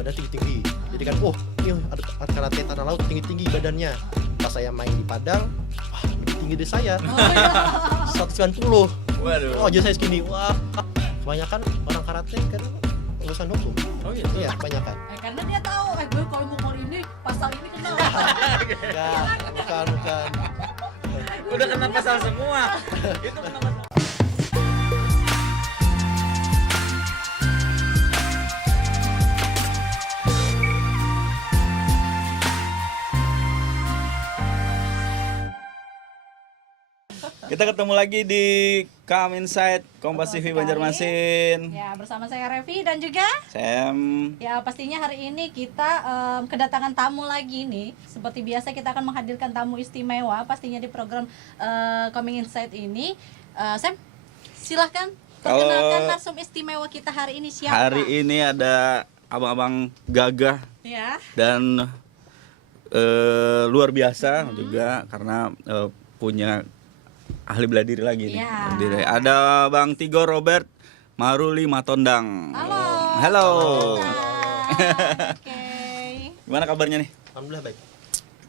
badan tinggi-tinggi. Jadi kan, ini ada karate tanah laut tinggi-tinggi badannya. Pas saya main di Padang, wah lebih tinggi dari saya. 190. Waduh. Oh, jadi saya segini. Wah, kebanyakan orang karate kan urusan hukum. Oh gitu. Iya, kebanyakan. Karena dia tahu, gue kalau mau ini pasal ini kenal. Enggak, bukan. Udah kena pasal semua. Itu kena pasal. Kita ketemu lagi di Come Inside Kompas TV Banjarmasin. Ya, bersama saya Revi dan juga Sam. ya pastinya hari ini kita kedatangan tamu lagi nih. Seperti biasa kita akan menghadirkan tamu istimewa pastinya di program Coming Inside ini. Sam, silahkan perkenalkan narsum istimewa kita hari ini siapa? Hari ini ada abang-abang gagah Ya. dan luar biasa juga karena punya ahli bela diri lagi nih. Ya. Ada Bang Tigor Robert Maruli Matondang. Halo. Halo. Oke. Gimana kabarnya nih? Alhamdulillah baik.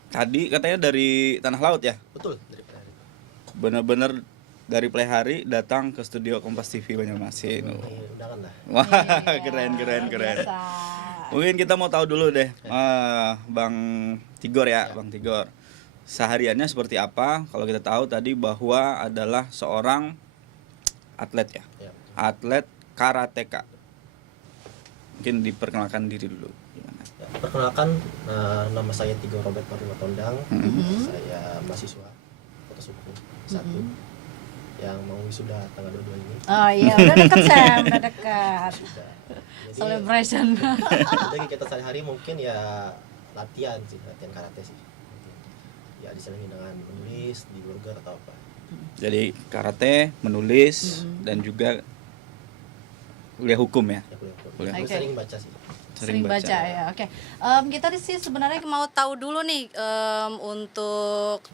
Tadi katanya dari Tanah Laut ya? Betul, dari Pelari. Bener-bener dari Pelihari datang ke studio Kompas TV Banjarmasin. Ini undangan lah. Wah, Iya, keren. biasa. Mungkin kita mau tahu dulu deh, Bang Tigor ya, Bang Tigor. Sehariannya seperti apa? Kalau kita tahu tadi bahwa adalah seorang atlet ya, Ya. atlet karateka. Mungkin diperkenalkan diri dulu. Gimana? Ya, perkenalkan, nama saya Tigor Robert Maruli Matondang. Saya mahasiswa Fakultas Hukum 1 yang mau wisuda tanggal 22 ini. Oh iya, udah deket Sam, udah dekat. Sudah. Jadi, Celebration. jadi kegiatan sehari-hari mungkin ya latihan karate sih. Ya diselingi dengan menulis di blogger atau apa. Jadi karate, menulis, dan juga kuliah hukum ya. Ya kuliah. Kuliah. Oke. Sering baca sih. Sering baca ya. Oke. Kita di sini sebenarnya mau tahu dulu nih untuk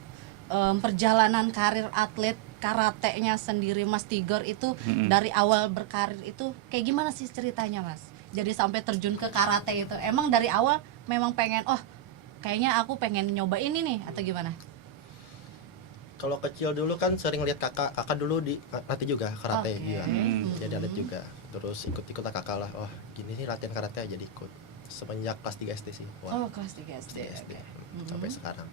perjalanan karir atlet karatenya sendiri Mas Tigor itu dari awal berkarir itu kayak gimana sih ceritanya Mas? Jadi sampai terjun ke karate itu. Emang dari awal memang pengen kayaknya aku pengen nyoba ini nih atau gimana? Kalau kecil dulu kan sering lihat kakak dulu di latih juga karate. Oke. Iya. Jadi atlet juga. Terus ikut-ikut kakak lah. Oh, gini nih latihan karate aja ikut. Semenjak kelas 3 SD sih. Oh, kelas 3 SD. SD. Oke. Sampai sekarang.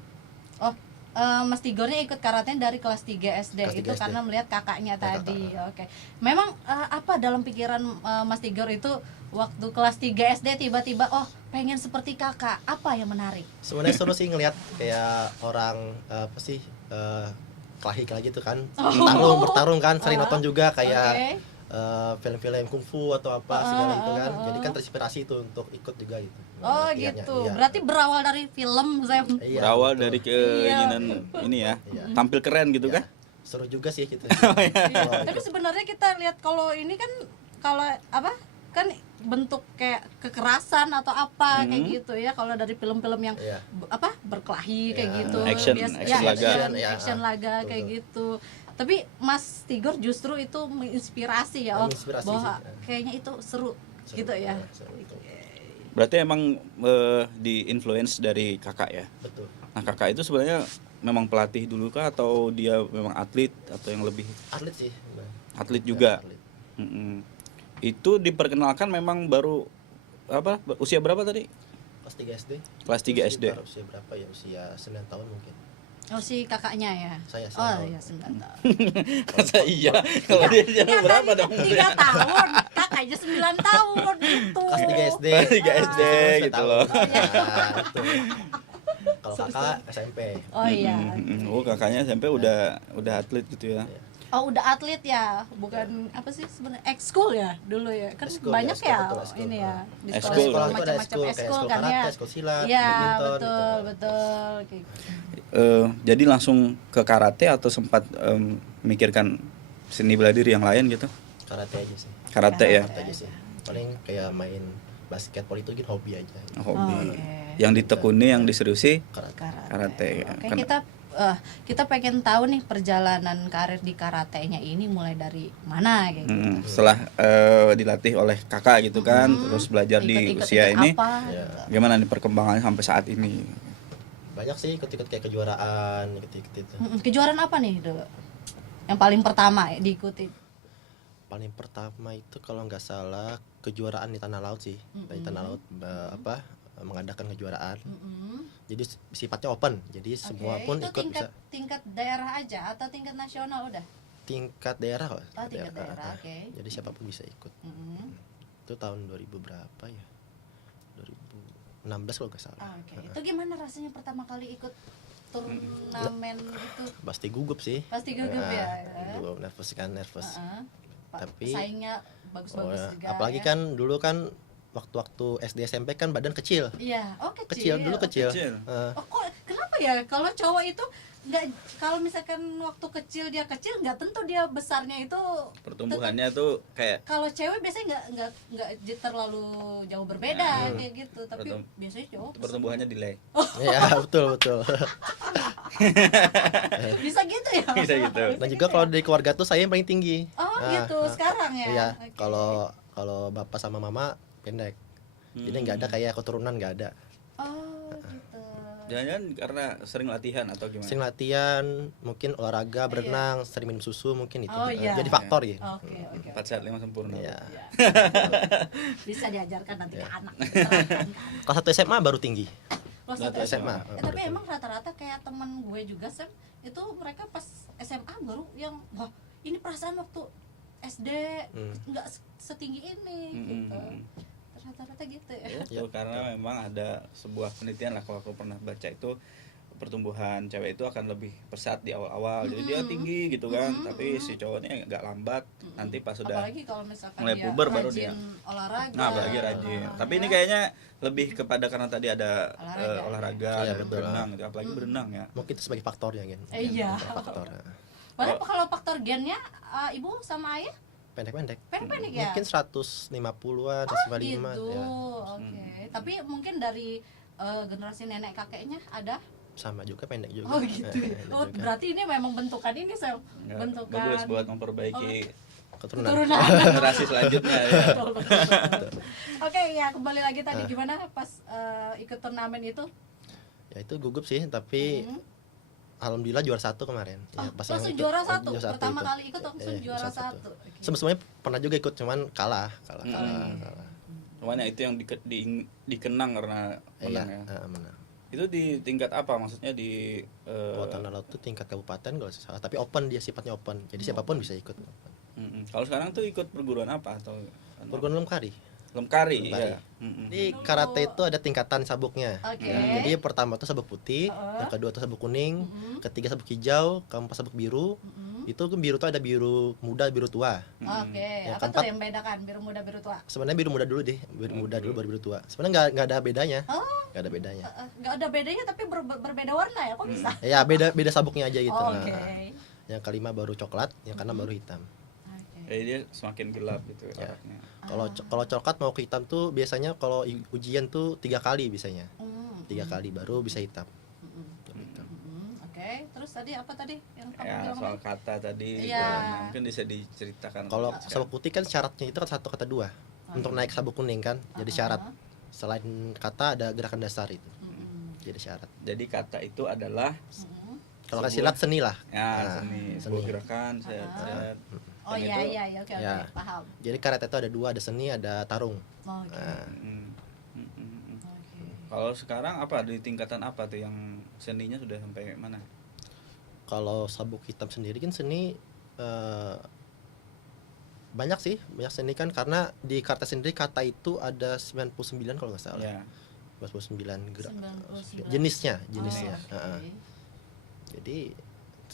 Mas Tigornya ikut karate dari kelas 3 SD Kelas 3 itu SD. karena melihat kakaknya Kakak. tadi. Oke. Memang apa dalam pikiran Mas Tigor itu waktu kelas 3 SD tiba-tiba pengen seperti kakak. Apa yang menarik? Sebenarnya seru sih ngelihat kayak orang kelahi gitu kan. Bertarung kan, sering nonton juga kayak Oke. film-film kungfu atau apa segala itu kan. Jadi kan terinspirasi itu untuk ikut juga gitu. Oh Latihannya, gitu. iya. Berarti berawal dari film Sam. Iya, Berawal betul. dari keinginan ini ya, Iya. tampil keren gitu Iya. kan? Seru juga sih gitu. Iya. Tapi sebenarnya kita lihat kalau ini kan kalau kan bentuk kayak kekerasan atau apa kayak gitu ya kalau dari film-film yang Iya. berkelahi kayak Iya. gitu Action laga. action laga Betul, kayak betul. gitu. Tapi Mas Tigor justru itu menginspirasi ya Menginspirasi bahwa sih. kayaknya itu seru gitu ya. Seru, betul. Berarti emang di-influence dari kakak ya? Betul. Nah kakak itu sebenarnya memang pelatih dulu kah atau dia memang atlet atau yang lebih Atlet sih. atlet juga? Atlet. Mm-mm. Itu diperkenalkan memang baru usia berapa tadi? Kelas 3 SD. Kelas 3 SD. Usia berapa ya? Usia 9 tahun mungkin. Oh si kakaknya ya. Saya Oh tahun. iya 9 tahun. Masa iya? Kalau dia berapa dong? 3 tahun, kakaknya 9 tahun gitu. Kelas 3 SD. Kelas 3 SD gitu loh. Nah, itu. Kalau kakak SMP. Oh iya. Oh kakaknya SMP udah atlet gitu ya? Oh udah atlet ya, bukan apa sih sebenarnya ekskul ya dulu ya kan Ekskul, banyak ekskul, ya betul, ekskul. ini ya di Ekskul. sekolah Sekolah itu ada macam-macam ekskul, kayak ekskul ekskul kan ya. karate, ekskul silat, Iya badminton, betul gitu. betul. Kayak gitu. Jadi langsung ke karate atau sempat memikirkan seni bela diri yang lain gitu? Karate aja sih. Karate ya? Karate aja sih. Paling kayak main basketball itu hobi aja. Hobi. Oke. Yang ditekuni, yang diseriusi Karate. Karate. karate ya. Oke Kan- kita kita pengen tahu nih perjalanan karir di karatenya ini mulai dari mana kayak gitu. Setelah dilatih oleh kakak gitu kan, terus belajar di Ikut-ikut usia ini, apa, Ya. gitu. gimana nih perkembangannya sampai saat ini? Banyak sih ikut-ikut kayak kejuaraan, ikut-ikut itu. Kejuaraan apa nih dulu yang paling pertama diikuti? Paling pertama itu kalau nggak salah kejuaraan di tanah laut sih. Di tanah laut mengadakan kejuaraan. Jadi sifatnya open. Jadi semua Oke, pun itu ikut bisa. tingkat daerah aja atau tingkat nasional udah? Tingkat daerah kok. Oh, tingkat daerah, oke. Jadi siapapun bisa ikut. Itu tahun 2000 berapa ya? 2016 kalau nggak salah. Oke. Itu gimana rasanya pertama kali ikut turnamen itu? Pasti gugup sih. Pasti gugup ya. Dulu nervous kan, nervous. Tapi Saingnya bagus-bagus juga. apalagi ya. kan dulu kan waktu SD SMP kan badan kecil. Iya, Kecil dulu kecil. Kecil. Oh, kok kenapa ya kalau cowok itu nggak, kalau misalkan waktu kecil dia kecil nggak tentu dia besarnya itu Pertumbuhannya tuh kayak kalau cewek biasanya nggak terlalu jauh berbeda kayak gitu, tapi biasanya cowok pertumbuhannya delay. Ya, betul betul. bisa gitu ya. Bisa gitu. Dan juga kalau dari keluarga tuh saya yang paling tinggi. Oh gitu sekarang ya. Iya, Oke. kalau bapak sama mama pendek. Jadi nggak ada kayak keturunan, nggak ada. Oh gitu. Jangan-jangan karena sering latihan atau gimana? Sering latihan, mungkin olahraga, berenang, sering minum susu mungkin itu. Oh, iya. Jadi faktor ya. Oke oke. 4 sehat 5 sempurna. Iya. Ya. Bisa diajarkan nanti ke anak. Kelas 1 SMA baru tinggi. Kelas Satu satu SMA. tapi emang rata-rata kayak teman gue juga Sam, itu mereka pas SMA baru yang wah ini perasaan waktu SD nggak setinggi ini gitu. Rata-rata gitu ya. Itu karena memang ada sebuah penelitian lah, kalau aku pernah baca itu pertumbuhan cewek itu akan lebih pesat di awal-awal. Jadi dia tinggi gitu kan, tapi si cowoknya nggak lambat. Nanti pas sudah Apalagi kalau misalkan mulai dia puber baru rajin dia. olahraga. Nah, apalagi rajin. Tapi ini kayaknya lebih kepada karena tadi ada olahraga, Iya, ada betul. berenang gitu. Apalagi berenang ya. Mungkin itu sebagai faktornya kan. Iya. Faktor. Padahal kalau faktor gennya ibu sama ayah Pendek-pendek. pendek-pendek ya. Mungkin 150-an, 155 gitu. ya. Oke. Tapi mungkin dari generasi nenek kakeknya ada. Sama juga pendek juga. Oh gitu. Pendek Oh, juga. berarti ini memang bentukan ini Sam. Ya, Bentukan bagus buat memperbaiki Keturunan. turunan. generasi selanjutnya ya. Betul, betul, betul. Oke, ya kembali lagi tadi gimana pas ikut turnamen itu? Ya itu gugup sih, tapi alhamdulillah juara 1 kemarin. Ya, pas yang Langsung itu, juara satu. juara satu Pertama itu. kali ikut langsung juara satu. Sebelumnya pernah juga ikut, cuman kalah. Cuman ya itu yang dikenang karena Iya, menang ya. menang. Itu di tingkat apa? Maksudnya di Kalau tanah laut itu tingkat kabupaten kalau nggak salah, tapi open, dia sifatnya open. Jadi siapapun bisa ikut. Kalau sekarang tuh ikut perguruan apa atau Perguruan Lemkari. Lemkari Lemkari. ya. Di karate itu ada tingkatan sabuknya. Oke. Ya, jadi pertama itu sabuk putih, yang kedua itu sabuk kuning, ketiga sabuk hijau, keempat sabuk biru. Itu kan biru tuh ada biru muda, biru tua. Oke, Ya, apa tuh keempat. yang bedakan biru muda biru tua? Sebenarnya biru muda dulu deh, biru muda dulu baru biru tua. Sebenarnya nggak ada bedanya, Oh, nggak ada bedanya. nggak ada bedanya tapi berbeda warna ya? Kok bisa? Ya beda sabuknya aja gitu. Oke. Nah, yang kelima baru coklat, yang keenam baru hitam. Oke. Jadi dia semakin gelap gitu Ya. arahnya. Kalau coklat mau ke hitam tuh biasanya kalau ujian tuh 3 kali biasanya, Hmm. 3 kali baru bisa hitam. Oke, terus tadi apa tadi yang kamu Ya, bilang? soal kata tadi Iya. mungkin bisa diceritakan. Kalau sabuk putih kan syaratnya itu kan 1 kata 2 untuk naik sabuk kuning kan, jadi syarat. Selain kata ada gerakan dasar itu, jadi syarat. Jadi kata itu adalah Kalau kasih silat seni lah. ya Nah, seni, seni. sebuah gerakan set. Oh Dan iya itu- iya iya, oke Ya. oke, paham. Jadi karate itu ada 2, ada seni, ada tarung. Oke. Nah, Oke. Kalau sekarang apa di tingkatan apa tuh yang seninya sudah sampai mana? kalau sabuk hitam sendiri kan seni banyak sih, banyak seni kan, karena di karate sendiri kata itu ada 99 kalau nggak salah. Ya. 99 99. jenisnya. Oh, Heeh. oke. Jadi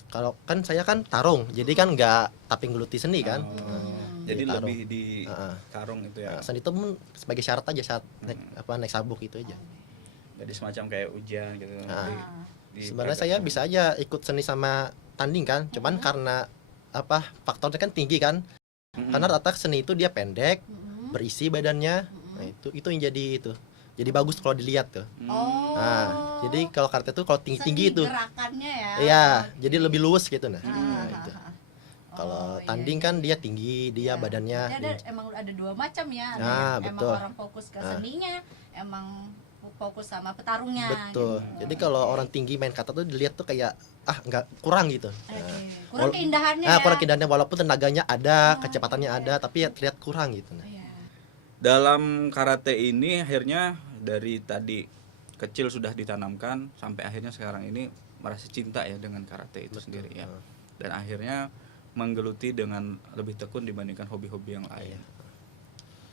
kalau kan saya kan tarung, jadi kan nggak tapi ngeluti seni kan. Jadi Tarung. lebih di Heeh. tarung itu ya. Nah, seni itu sebagai syarat aja saat naik sabuk itu aja. Jadi semacam kayak ujian gitu. Nah. Di Sebenarnya private. saya bisa aja ikut seni sama tanding kan, cuman karena faktornya kan tinggi kan. Karena rata seni itu dia pendek, berisi badannya. Nah, itu yang jadi itu. jadi bagus kalau dilihat tuh. Oh. Nah, jadi kalau karate tuh kalau tinggi-tinggi Seni itu, gerakannya ya. iya, Oke. jadi lebih luwes gitu nah. Ah, Nah, ah, itu. ah. Kalau Oh, iya, tanding iya, kan iya. dia tinggi, dia Ya. badannya. Jadi emang ada dua macam ya. Ada Nah, yang emang betul. orang fokus ke Nah. seninya, emang fokus sama petarungnya. Betul. gitu. Jadi kalau orang tinggi main kata tuh dilihat tuh kayak nggak kurang gitu. Oke. Nah, Kurang keindahannya ya. kurang keindahannya walaupun tenaganya ada, Oh, kecepatannya iya. ada, tapi ya terlihat kurang gitu nah. Iya. Dalam karate ini akhirnya dari tadi kecil sudah ditanamkan sampai akhirnya sekarang ini merasa cinta ya dengan karate itu sendiri ya. Dan akhirnya menggeluti dengan lebih tekun dibandingkan hobi-hobi yang lain.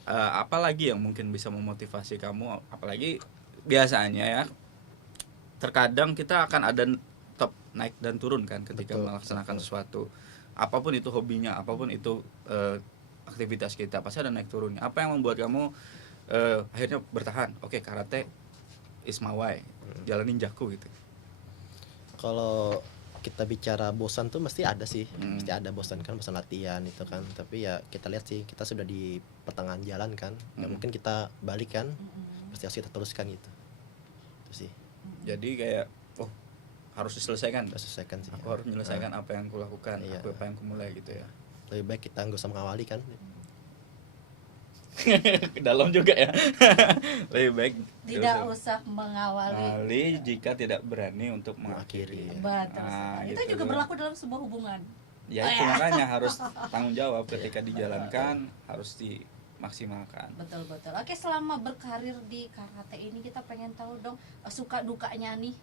Apalagi yang mungkin bisa memotivasi kamu, apalagi biasanya ya terkadang kita akan ada top naik dan turun kan ketika Betul, melaksanakan betul. sesuatu, apapun itu hobinya, apapun itu aktivitas kita pasti ada naik turunnya. Apa yang membuat kamu akhirnya bertahan? Oke, karate is my way, jalanin jaku gitu. Kalau kita bicara bosan tuh mesti ada sih, Hmm. mesti ada bosan kan, bosan latihan itu kan. Tapi ya kita lihat sih, kita sudah di pertengahan jalan kan, nggak mungkin kita balik kan, pasti harus kita teruskan gitu. Itu sih, Jadi kayak harus diselesaikan. kita selesaikan sih. Aku harus menyelesaikan apa yang kulakukan, Iya. apa yang kumulai gitu ya. Lebih baik kita nggak usah mengawali kan. Ke dalam juga ya. Lebih baik Tidak usah mengawali. mengawali jika tidak berani untuk Mengakhiri. mengakhiri. Betul. Ah, Itu gitu juga tuh. berlaku dalam sebuah hubungan. Ya itu makanya harus tanggung jawab ketika dijalankan, harus dimaksimalkan. Betul betul. Oke, selama berkarir di karate ini kita pengen tahu dong suka dukanya nih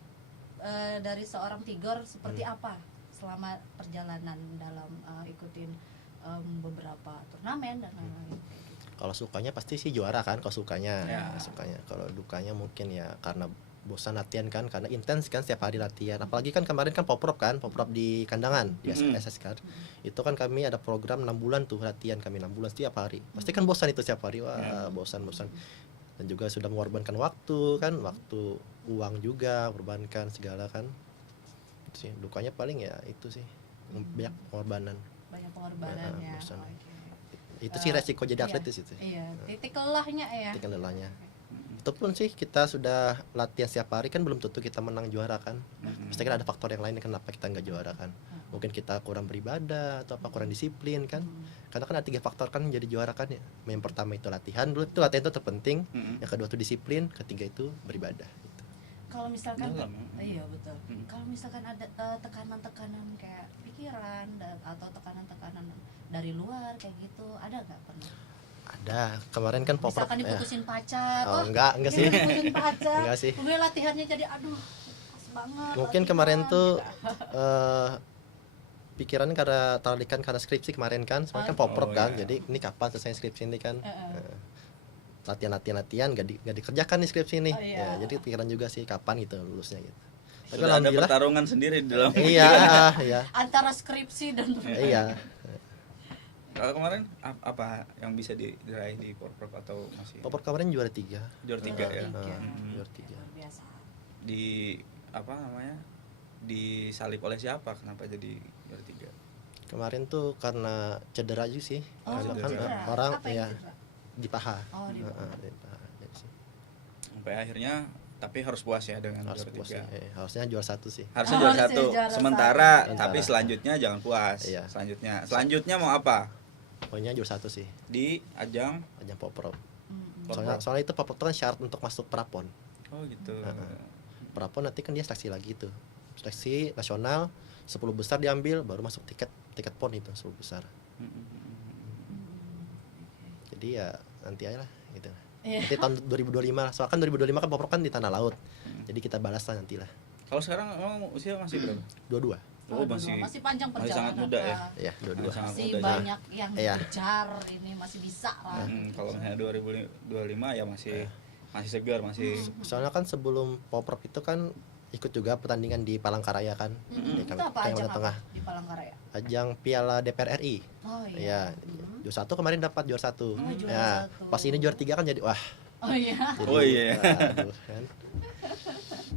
dari seorang Tigor seperti apa selama perjalanan dalam ikutin beberapa turnamen dan lain-lain. Kalau sukanya pasti sih juara kan, kalau sukanya, Ya. sukanya. Kalau dukanya mungkin ya karena bosan latihan kan, karena intens kan setiap hari latihan. Apalagi kan kemarin kan poprov di kandangan di SS kan. Itu kan kami ada program 6 bulan tuh latihan, kami 6 bulan setiap hari. Pasti kan bosan itu setiap hari, wah bosan. Dan juga sudah mengorbankan waktu kan, waktu, uang juga, korbankan segala kan. Itu sih dukanya paling ya itu sih, banyak pengorbanan. Banyak pengorbanan ya. bosan. Oke. Itu sih resiko jadi atlet di situ. Iya, titik lelahnya ya. Titik lelahnya. Itu pun sih kita sudah latihan setiap hari kan belum tentu kita menang juara kan. Pasti kan ada faktor yang lain kenapa kita nggak juara kan. Mungkin kita kurang beribadah atau apa, kurang disiplin kan. Karena kan ada 3 faktor kan jadi juara kan ya. Yang pertama itu latihan, dulu itu latihan itu terpenting. Yang kedua itu disiplin, ketiga itu beribadah gitu. Kalau misalkan Dalam, iya betul. Hmm. Kalau misalkan ada tekanan-tekanan kayak pikiran atau tekanan-tekanan dari luar kayak gitu, ada nggak pernah? Ada, kemarin kan poprov Misalkan diputusin pacar, Oh, enggak ini sih. diputusin pacar, Enggak sih. kemudian latihannya jadi aduh pas banget. Mungkin latihan, kemarin tuh gitu. pikiran karena teralihkan karena skripsi kemarin kan, soalnya kan poprov Oh, kan. iya. Jadi ini kapan selesai skripsi ini kan. Heeh. Latihan nggak dikerjakan nih skripsi ini. Oh, iya. Ya, jadi pikiran juga sih kapan gitu lulusnya gitu. Tapi Sudah ada alhamdulillah. pertarungan sendiri di dalam. Iya, iya. Antara skripsi dan Iya. Kalau kemarin apa yang bisa diraih di Porprov atau masih Poprov kemarin juara 3. juara 3 ya? Tiga. Juara 3. Luar biasa. Di apa namanya? Disalib oleh siapa? Kenapa jadi juara 3? Kemarin tuh karena cedera juga sih. Oh, Karena kan cedera. orang Apa yang ya cedera? di paha. Oh, di paha. Di paha. Jadi sih, Sampai akhirnya tapi harus puas ya dengan harus juara puas 3. sih. Harusnya juara 1 sih. Harusnya Oh, juara harusnya 1. juara Sementara satu. tapi selanjutnya jangan puas. Iya. Selanjutnya mau apa? Pokoknya juara 1 sih. Di ajang Ajang Poprov. Poprov. Soalnya itu Poprov itu kan syarat untuk masuk prapon. Oh gitu. Prapon nanti kan dia seleksi lagi tuh. Seleksi nasional 10 besar diambil baru masuk tiket pon itu 10 besar. Jadi ya nanti aja lah gitu. Iya. Nanti tahun 2025 lah. Soalnya kan 2025 kan Poprov kan di tanah laut. Jadi kita balas lah nanti lah. Kalau sekarang emang usia masih berapa? 22. Oh, masih panjang masih sangat perjalanan. muda ya. Ya, 22. Sangat Masih muda. banyak yang Iya. dikejar, ini masih bisa lah. Kalau misalnya 2025 ya masih segar, masih Soalnya kan sebelum Poprov itu kan ikut juga pertandingan di Palangkaraya kan. Di Itu apa aja Kalimantan Tengah. di Palangkaraya? Ajang Piala DPR RI. Oh iya. Iya. Juara 1 kemarin dapat juara 1. Oh, juara Ya, satu. pas ini juara 3 kan jadi wah. Oh iya. Jadi, Oh, iya. waduh, kan.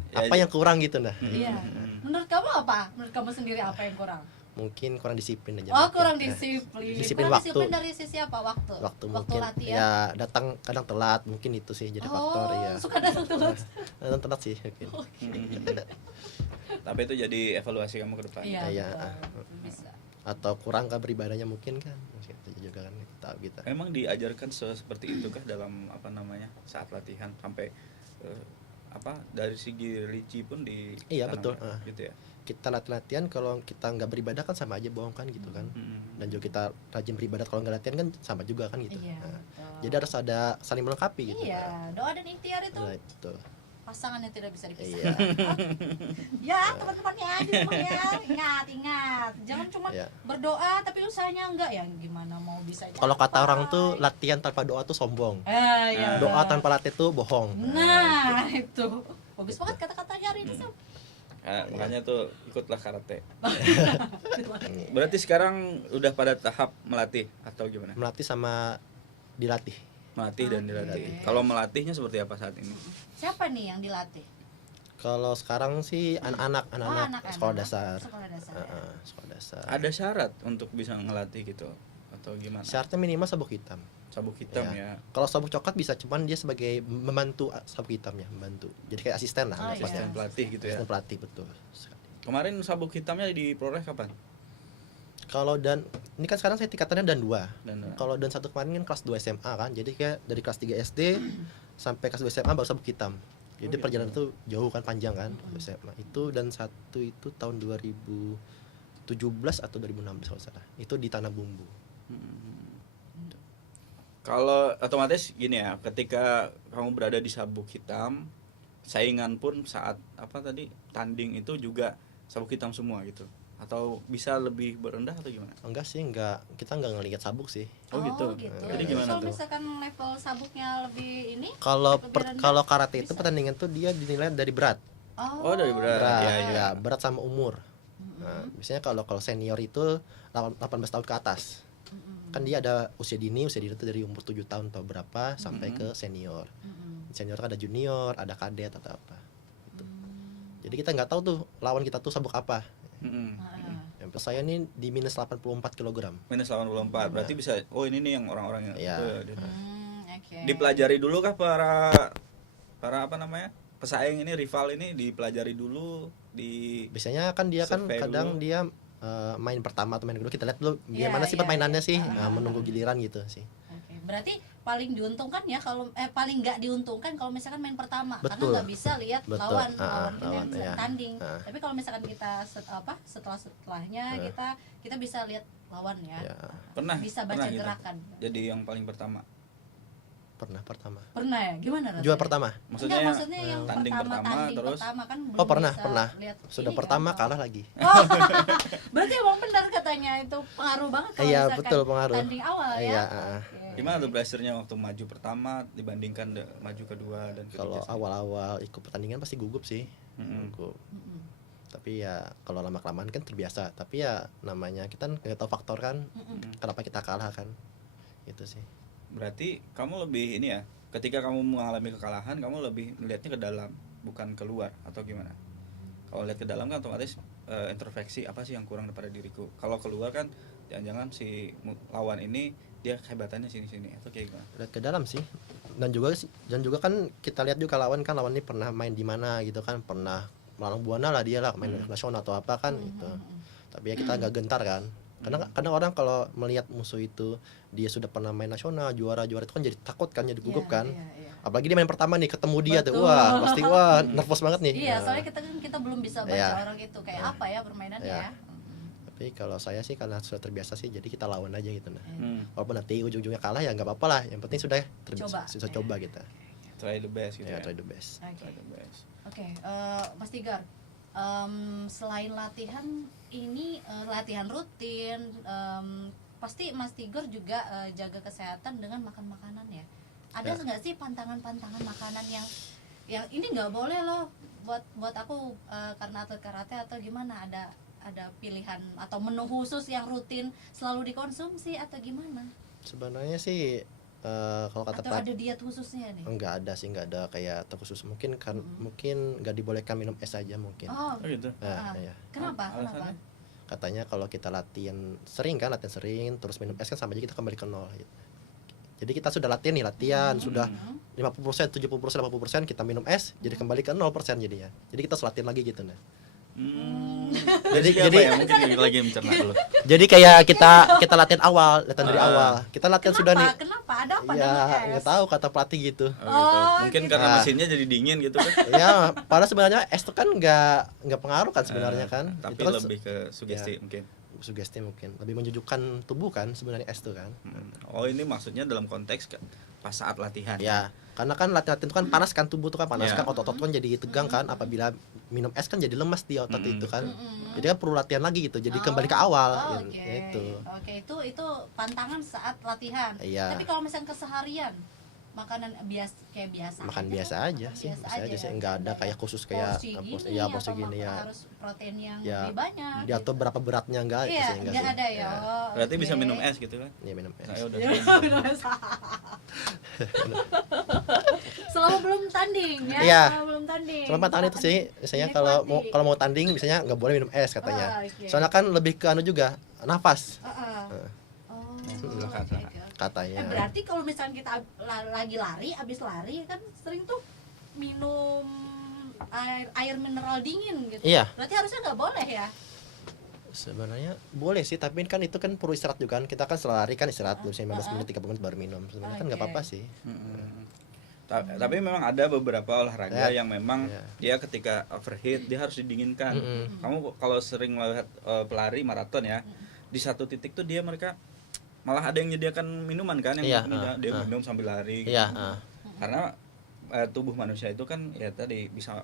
Ya, Apa yang kurang gitu nah? Iya. Menurut kamu apa? Menurut kamu sendiri apa yang kurang? mungkin kurang disiplin aja Oh, mungkin. kurang Nah, disiplin. disiplin Kurang waktu. disiplin dari sisi apa? Waktu mungkin latihan. ya datang kadang telat, mungkin itu sih jadi faktor ya. Suka datang telat. Datang telat sih mungkin. Tapi itu jadi evaluasi kamu ke depan. Iya, Iya. betul. Bisa. Atau kurang ke beribadahnya mungkin kan. Itu juga kan tahu kita. Emang diajarkan seperti itu kah dalam apa namanya saat latihan sampai dari segi religi pun di Iya, betul. gitu ya. Kita latihan kalau kita nggak beribadah kan sama aja bohong kan gitu kan. Dan juga kita rajin beribadah kalau nggak latihan kan sama juga kan gitu. Iya, Nah, betul. jadi harus ada saling melengkapi gitu. Iya, doa dan ikhtiar itu Nah, betul. pasangan yang tidak bisa dipisahkan. Iya. Ya, teman-temannya di rumah ya. Ingat. Jangan cuma Iya. berdoa tapi usahanya enggak ya. Gimana mau bisa Kalau kata capai? orang tuh latihan tanpa doa tuh sombong. Iya. Doa tanpa latih tuh bohong. Nah, itu. Bagus banget kata-katanya hari ini, Sam. Makanya tuh ikutlah karate. Ini, Berarti sekarang udah pada tahap melatih atau gimana? melatih sama dilatih. Melatih dan dilatih. Kalau melatihnya seperti apa saat ini? Siapa nih yang dilatih? Kalau sekarang sih anak-anak anak-anak. sekolah dasar. Sekolah dasar. Sekolah dasar. Ada syarat untuk bisa ngelatih gitu atau gimana? Syaratnya minimal sabuk hitam. Sabuk hitam Ya. ya. Kalau sabuk coklat bisa, cuman dia sebagai membantu sabuk hitamnya, membantu. Jadi kayak asisten lah. Oh, asisten. iya. Asisten pelatih gitu ya. Asisten pelatih betul. Kemarin sabuk hitamnya diperoleh kapan? Kalau dan ini kan sekarang saya tingkatannya dan 2. Dan Kalau dan 1 kemarin kan kelas 2 SMA kan. Jadi kayak dari kelas 3 SD sampai kelas 2 SMA baru sabuk hitam. Jadi gitu. perjalanan itu jauh kan, panjang kan. SMA itu dan 1 itu tahun 2017 atau 2016 kalau salah. Itu di Tanah Bumbu. Kalau otomatis gini ya, ketika kamu berada di sabuk hitam, saingan pun saat tanding itu juga sabuk hitam semua gitu. Atau bisa lebih berendah atau gimana? Enggak sih, kita enggak ngelihat sabuk sih. Oh gitu. Jadi gimana Kalau tuh? misalkan level sabuknya lebih ini? Kalau Lebih rendah? kalau karate itu Bisa. pertandingan tuh dia dinilai dari berat. Oh, dari berat. Berat, Iya, iya. ya, berat sama umur. Nah, biasanya kalau senior itu 18 tahun ke atas. Kan dia ada usia dini itu dari umur 7 tahun atau berapa sampai ke senior. Senior kan ada junior, ada kadet atau apa. Gitu. Jadi kita nggak tahu tuh lawan kita tuh sabuk apa. Yang saya nih di minus 84 kg. Minus 84. Berarti bisa ini nih yang orang-orang yang Iya. Oke. dipelajari dulu kah para apa namanya? Pesaing ini, rival ini dipelajari dulu di Biasanya kan dia kan Survei kadang dulu. dia main pertama atau main kedua kita lihat dulu Iya, gimana sih iya, permainannya iya. sih. Menunggu giliran gitu sih. Oke, berarti paling diuntungkan ya kalau paling nggak diuntungkan kalau misalkan main pertama karena Betul. nggak bisa lihat Betul. lawan kita Lawan, yang iya. tanding. Ah. Tapi kalau misalkan kita setelahnya kita bisa lihat lawan ya. Ya, pernah Bisa baca gitu. gerakan. Jadi yang paling pertama. pernah pertama. Pernah ya? Gimana rasanya? Juara pertama. Maksudnya, maksudnya yang tanding tanding terus. pertama kan belum Oh, pernah, bisa pernah. lihat Sudah ini pertama kan. kalah lagi. Oh, berarti emang benar katanya itu pengaruh banget kalau Iya, misalkan betul, pengaruh. tanding awal ya. Iya, Oke. Gimana tuh belajarnya waktu maju pertama dibandingkan maju kedua dan ketiga? Kalau awal-awal ikut pertandingan pasti gugup sih. Gugup. Mm-mm. Tapi ya kalau lama kelamaan kan terbiasa. Tapi ya namanya kita nggak tahu faktor kan kenapa kita kalah kan. Itu sih. Berarti kamu lebih ini ya, ketika kamu mengalami kekalahan, kamu lebih melihatnya ke dalam, bukan keluar atau gimana? Kalau lihat ke dalam kan otomatis introspeksi apa sih yang kurang daripada diriku. Kalau keluar kan jangan-jangan si lawan ini dia kehebatannya sini-sini atau kayak gimana? Lihat ke dalam sih. Dan juga kan kita lihat juga lawan ini pernah main di mana gitu kan, pernah melalang buana lah dia lah main nasional atau apa kan itu. Tapi ya kita agak gentar kan. Kadang orang kalau melihat musuh itu dia sudah pernah main nasional, juara itu kan jadi takut kan, jadi gugup Iya, kan. iya. Apalagi dia main pertama nih ketemu dia tuh. Betul. Wah, pasti nervous banget nih. Iya, Nah, soalnya kita belum bisa baca Iya. orang itu kayak apa ya permainannya Iya. ya. Tapi kalau saya sih karena sudah terbiasa sih, jadi kita lawan aja gitu nah. Hmm. Walaupun nanti ujung-ujungnya kalah ya nggak apa-apa lah. Yang penting sudah Coba. sudah coba kita. Try the best gitu Ya, ya. try the best. Oke. Try the best. Oke, Mas Tigar, selain latihan ini latihan rutin, pasti Mas Tigar juga jaga kesehatan dengan makan makanan ya. Ada Ya. nggak sih pantangan-pantangan makanan yang ini nggak boleh loh buat aku karena atlet karate atau gimana? Ada pilihan atau menu khusus yang rutin selalu dikonsumsi atau gimana? Sebenarnya sih kalau kata Atau ada diet khususnya nih? enggak ada sih, enggak ada kayak terkhusus. Mungkin mungkin enggak dibolehkan minum es aja mungkin. Oh, Oh gitu. Nah, ya. kenapa? Alasannya? Kenapa? Katanya kalau kita latihan sering terus minum es kan sama aja kita kembali ke nol gitu. Jadi kita sudah latihan sudah 50%, 70%, 80% kita minum es jadi kembali ke 0% jadinya. Jadi kita harus latihan lagi gitu nah. Jadi ya mungkin lagi mencerna dulu. Jadi kayak kita latihan dari awal. Kita latihan Kenapa? sudah nih. Kenapa? Ada apa Ya, dengan es? nggak tahu kata pelatih gitu. Oh, gitu. Mungkin gitu. karena Nah. mesinnya jadi dingin gitu kan. Ya, padahal sebenarnya es itu kan nggak pengaruh kan sebenarnya kan. Tapi Itu kan lebih ke sugesti mungkin. sugesti mungkin lebih menyejukkan tubuh kan sebenarnya es itu kan. Oh, ini maksudnya dalam konteks pas saat latihan. Ya, karena kan latihan itu kan panas kan, tubuh itu kan panas Ya. kan, otot-otot kan jadi tegang kan, apabila minum es kan jadi lemas di otot itu kan. Jadi kan perlu latihan lagi gitu. Jadi kembali ke awal Oke. gitu. Oke, itu pantangan saat latihan. Iya. Tapi kalau misalnya keseharian makanan kayak biasa. Makan aja biasa tuh? aja sih, Biasa biasa aja sih. ya? Enggak ada kayak khusus kayak porsi porsi gini, ya atau porsi gini ya. harus protein yang Ya. lebih banyak. Diatur berapa beratnya enggak Iya, sih, enggak sih. ada ya. Oh, Berarti bisa oke. minum es gitu kan? Iya, minum es. Saya udah. Selama belum tanding ya. Iya. Selama belum tanding. Selama tanding itu sih, misalnya Dinikmati. kalau mau tanding misalnya nggak boleh minum es katanya. Oh, oke. Soalnya kan lebih ke anu juga, nafas Oh, Betul, oke, kata. oke. katanya. Berarti kalau misalnya kita lagi lari, abis lari kan sering tuh minum air mineral dingin gitu. Iya. Berarti harusnya nggak boleh ya? Sebenarnya boleh sih, tapi kan itu kan perlu istirahat juga kan. Kita kan setelah lari kan istirahat dulu, misalnya 15 menit, 30 menit baru minum. Sebenarnya kan nggak Oke. apa-apa sih. Tapi memang ada beberapa olahraga Ya. yang memang Ya. dia ketika overheat dia harus didinginkan. Kamu kalau sering melihat pelari maraton ya, di satu titik tuh mereka malah ada yang menyediakan minuman kan yang Iya, dia minum sambil lari. Iya, Karena tubuh manusia itu kan ya tadi bisa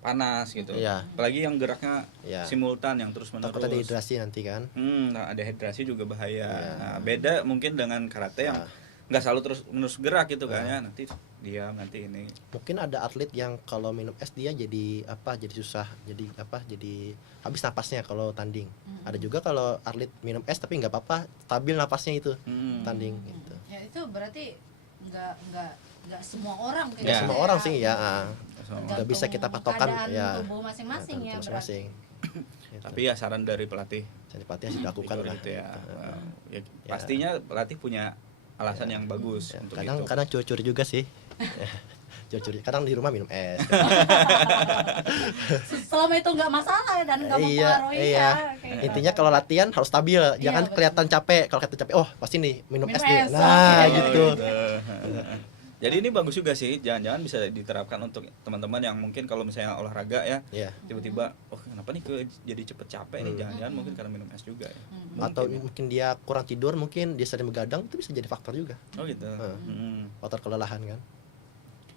panas gitu. Iya. Apalagi yang geraknya Iya. simultan yang terus menerus. takutnya dehidrasi nanti kan. Nah, dehidrasi juga bahaya. Iya. Nah, beda mungkin dengan karate yang nggak selalu terus menerus gerak gitu kan ya. Nanti diam, nanti ini. Mungkin ada atlet yang kalau minum es dia jadi susah, jadi habis napasnya kalau tanding. Ada juga kalau atlet minum es tapi nggak apa-apa, stabil napasnya itu tanding gitu. Ya itu berarti nggak semua orang kayak Nggak Ya. semua orang sih ya. Tergantung Nggak bisa kita patokan keadaan ya. tubuh masing-masing ya berarti. Masing-masing. Gitu. Tapi ya saran dari pelatih Jadi pelatih harus dilakukan lah. gitu ya. Ya, pastinya pelatih punya alasan yang bagus Ya, untuk kadang itu. kadang curi-curi juga sih. Curi-curi. Kadang di rumah minum es. Selama itu nggak masalah dan nggak Iya, mempengaruhi iya. ya. kayak Intinya kalau latihan harus stabil, jangan betul. kelihatan capek. Kalau kelihatan capek, oh pasti nih minum Minum es nih. es, Nah, oke. gitu. Jadi ini bagus juga sih, jangan-jangan bisa diterapkan untuk teman-teman yang mungkin kalau misalnya olahraga ya, Iya. tiba-tiba, oh kenapa nih jadi cepet capek nih, jangan-jangan mungkin karena minum es juga ya. Atau Mungkin ya. mungkin dia kurang tidur, mungkin dia sering begadang, itu bisa jadi faktor juga. Oh gitu. Faktor kelelahan kan.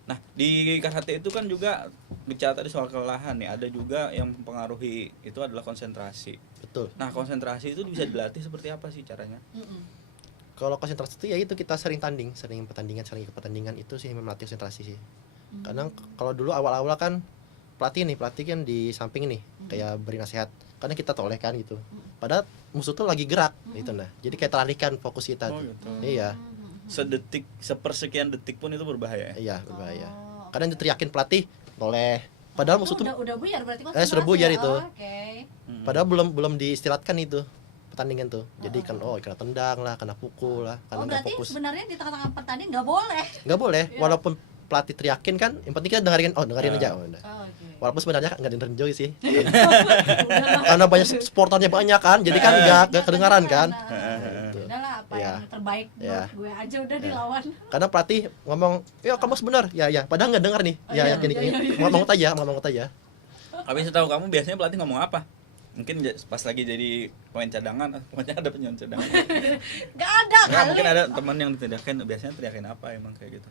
Nah di karate itu kan juga bicara tadi soal kelelahan nih, ada juga yang mempengaruhi itu adalah konsentrasi. Betul. Nah konsentrasi itu bisa dilatih seperti apa sih caranya? Kalau konsentrasi itu ya itu kita sering ikut pertandingan itu sih melatih konsentrasi sih. Kadang kalau dulu awal-awal kan pelatih kan di samping nih kayak beri nasihat. Kadang kita toleh kan gitu. Padahal musuh tuh lagi gerak gitu nah. Jadi kayak teralihkan fokus kita. Oh, tuh. gitu. Iya, Sepersekian detik pun itu berbahaya ya? iya berbahaya. Oh, Kadang diteriakin pelatih toleh. Padahal musuh tuh udah buyar berarti sudah buyar konsentrasi ya? itu. Oh, oke. padahal belum diistirahatkan itu pertandingan tuh. Jadi kan kena tendang lah, kena pukul lah, Oh karena nggak berarti fokus. sebenarnya di tengah-tengah pertandingan nggak boleh. Nggak boleh, Iya. walaupun pelatih teriakin kan, yang penting kita dengerin aja. Oh, udah. Oh, oke. Walaupun sebenarnya nggak dengerin juga sih, karena banyak supporternya banyak kan, jadi kan nggak kedengaran kan. Gitu. Udahlah apa Iya. yang terbaik Iya. buat gue aja udah dilawan. Karena pelatih ngomong, ya kamu sebenar, ya, padahal nggak dengar nih, iya, gini, iya, iya. ngomong aja. Tapi setahu kamu biasanya pelatih ngomong apa? Mungkin pas lagi jadi pemain cadangan, pokoknya ada pemain cadangan. Gak ada Nggak, kali. mungkin ada teman yang diteriakin, biasanya teriakin apa emang kayak gitu.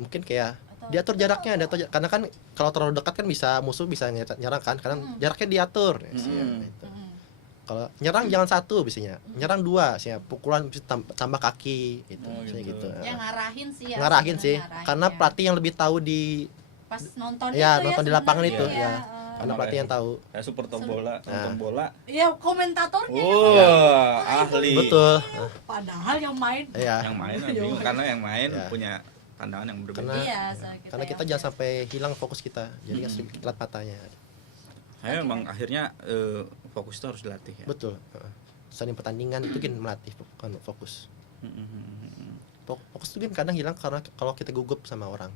Mungkin kayak Atau- diatur jaraknya, karena kan kalau terlalu dekat kan musuh bisa nyerang kan, karena jaraknya diatur. Ya, sih, ya, gitu. Kalau nyerang jangan satu biasanya, nyerang dua, sih, pukulan bisa tambah kaki, gitu, Oh, biasanya gitu. gitu. Ya ngarahin sih ya. Ngarahin sih, sebenarnya karena ngarahin ya. pelatih yang lebih tahu di Pas nonton ya, itu nonton di lapangan sebenarnya itu, ya. ya. Karena pelatih yang tahu. Kayak supporter bola, nonton bola. Ya komentatornya Ahli. Betul. padahal yang main Iya. Yang main bingung karena yang main Ya. punya pandangan yang berbeda. Karena- iya, Karena kita jangan sampai hilang fokus kita, jadi kan sedikit telat matanya. Saya memang akhirnya fokus itu harus dilatih ya. Betul. Selain pertandingan itu kan melatih kan fokus. Fokus itu kan kadang hilang karena kalau kita gugup sama orang.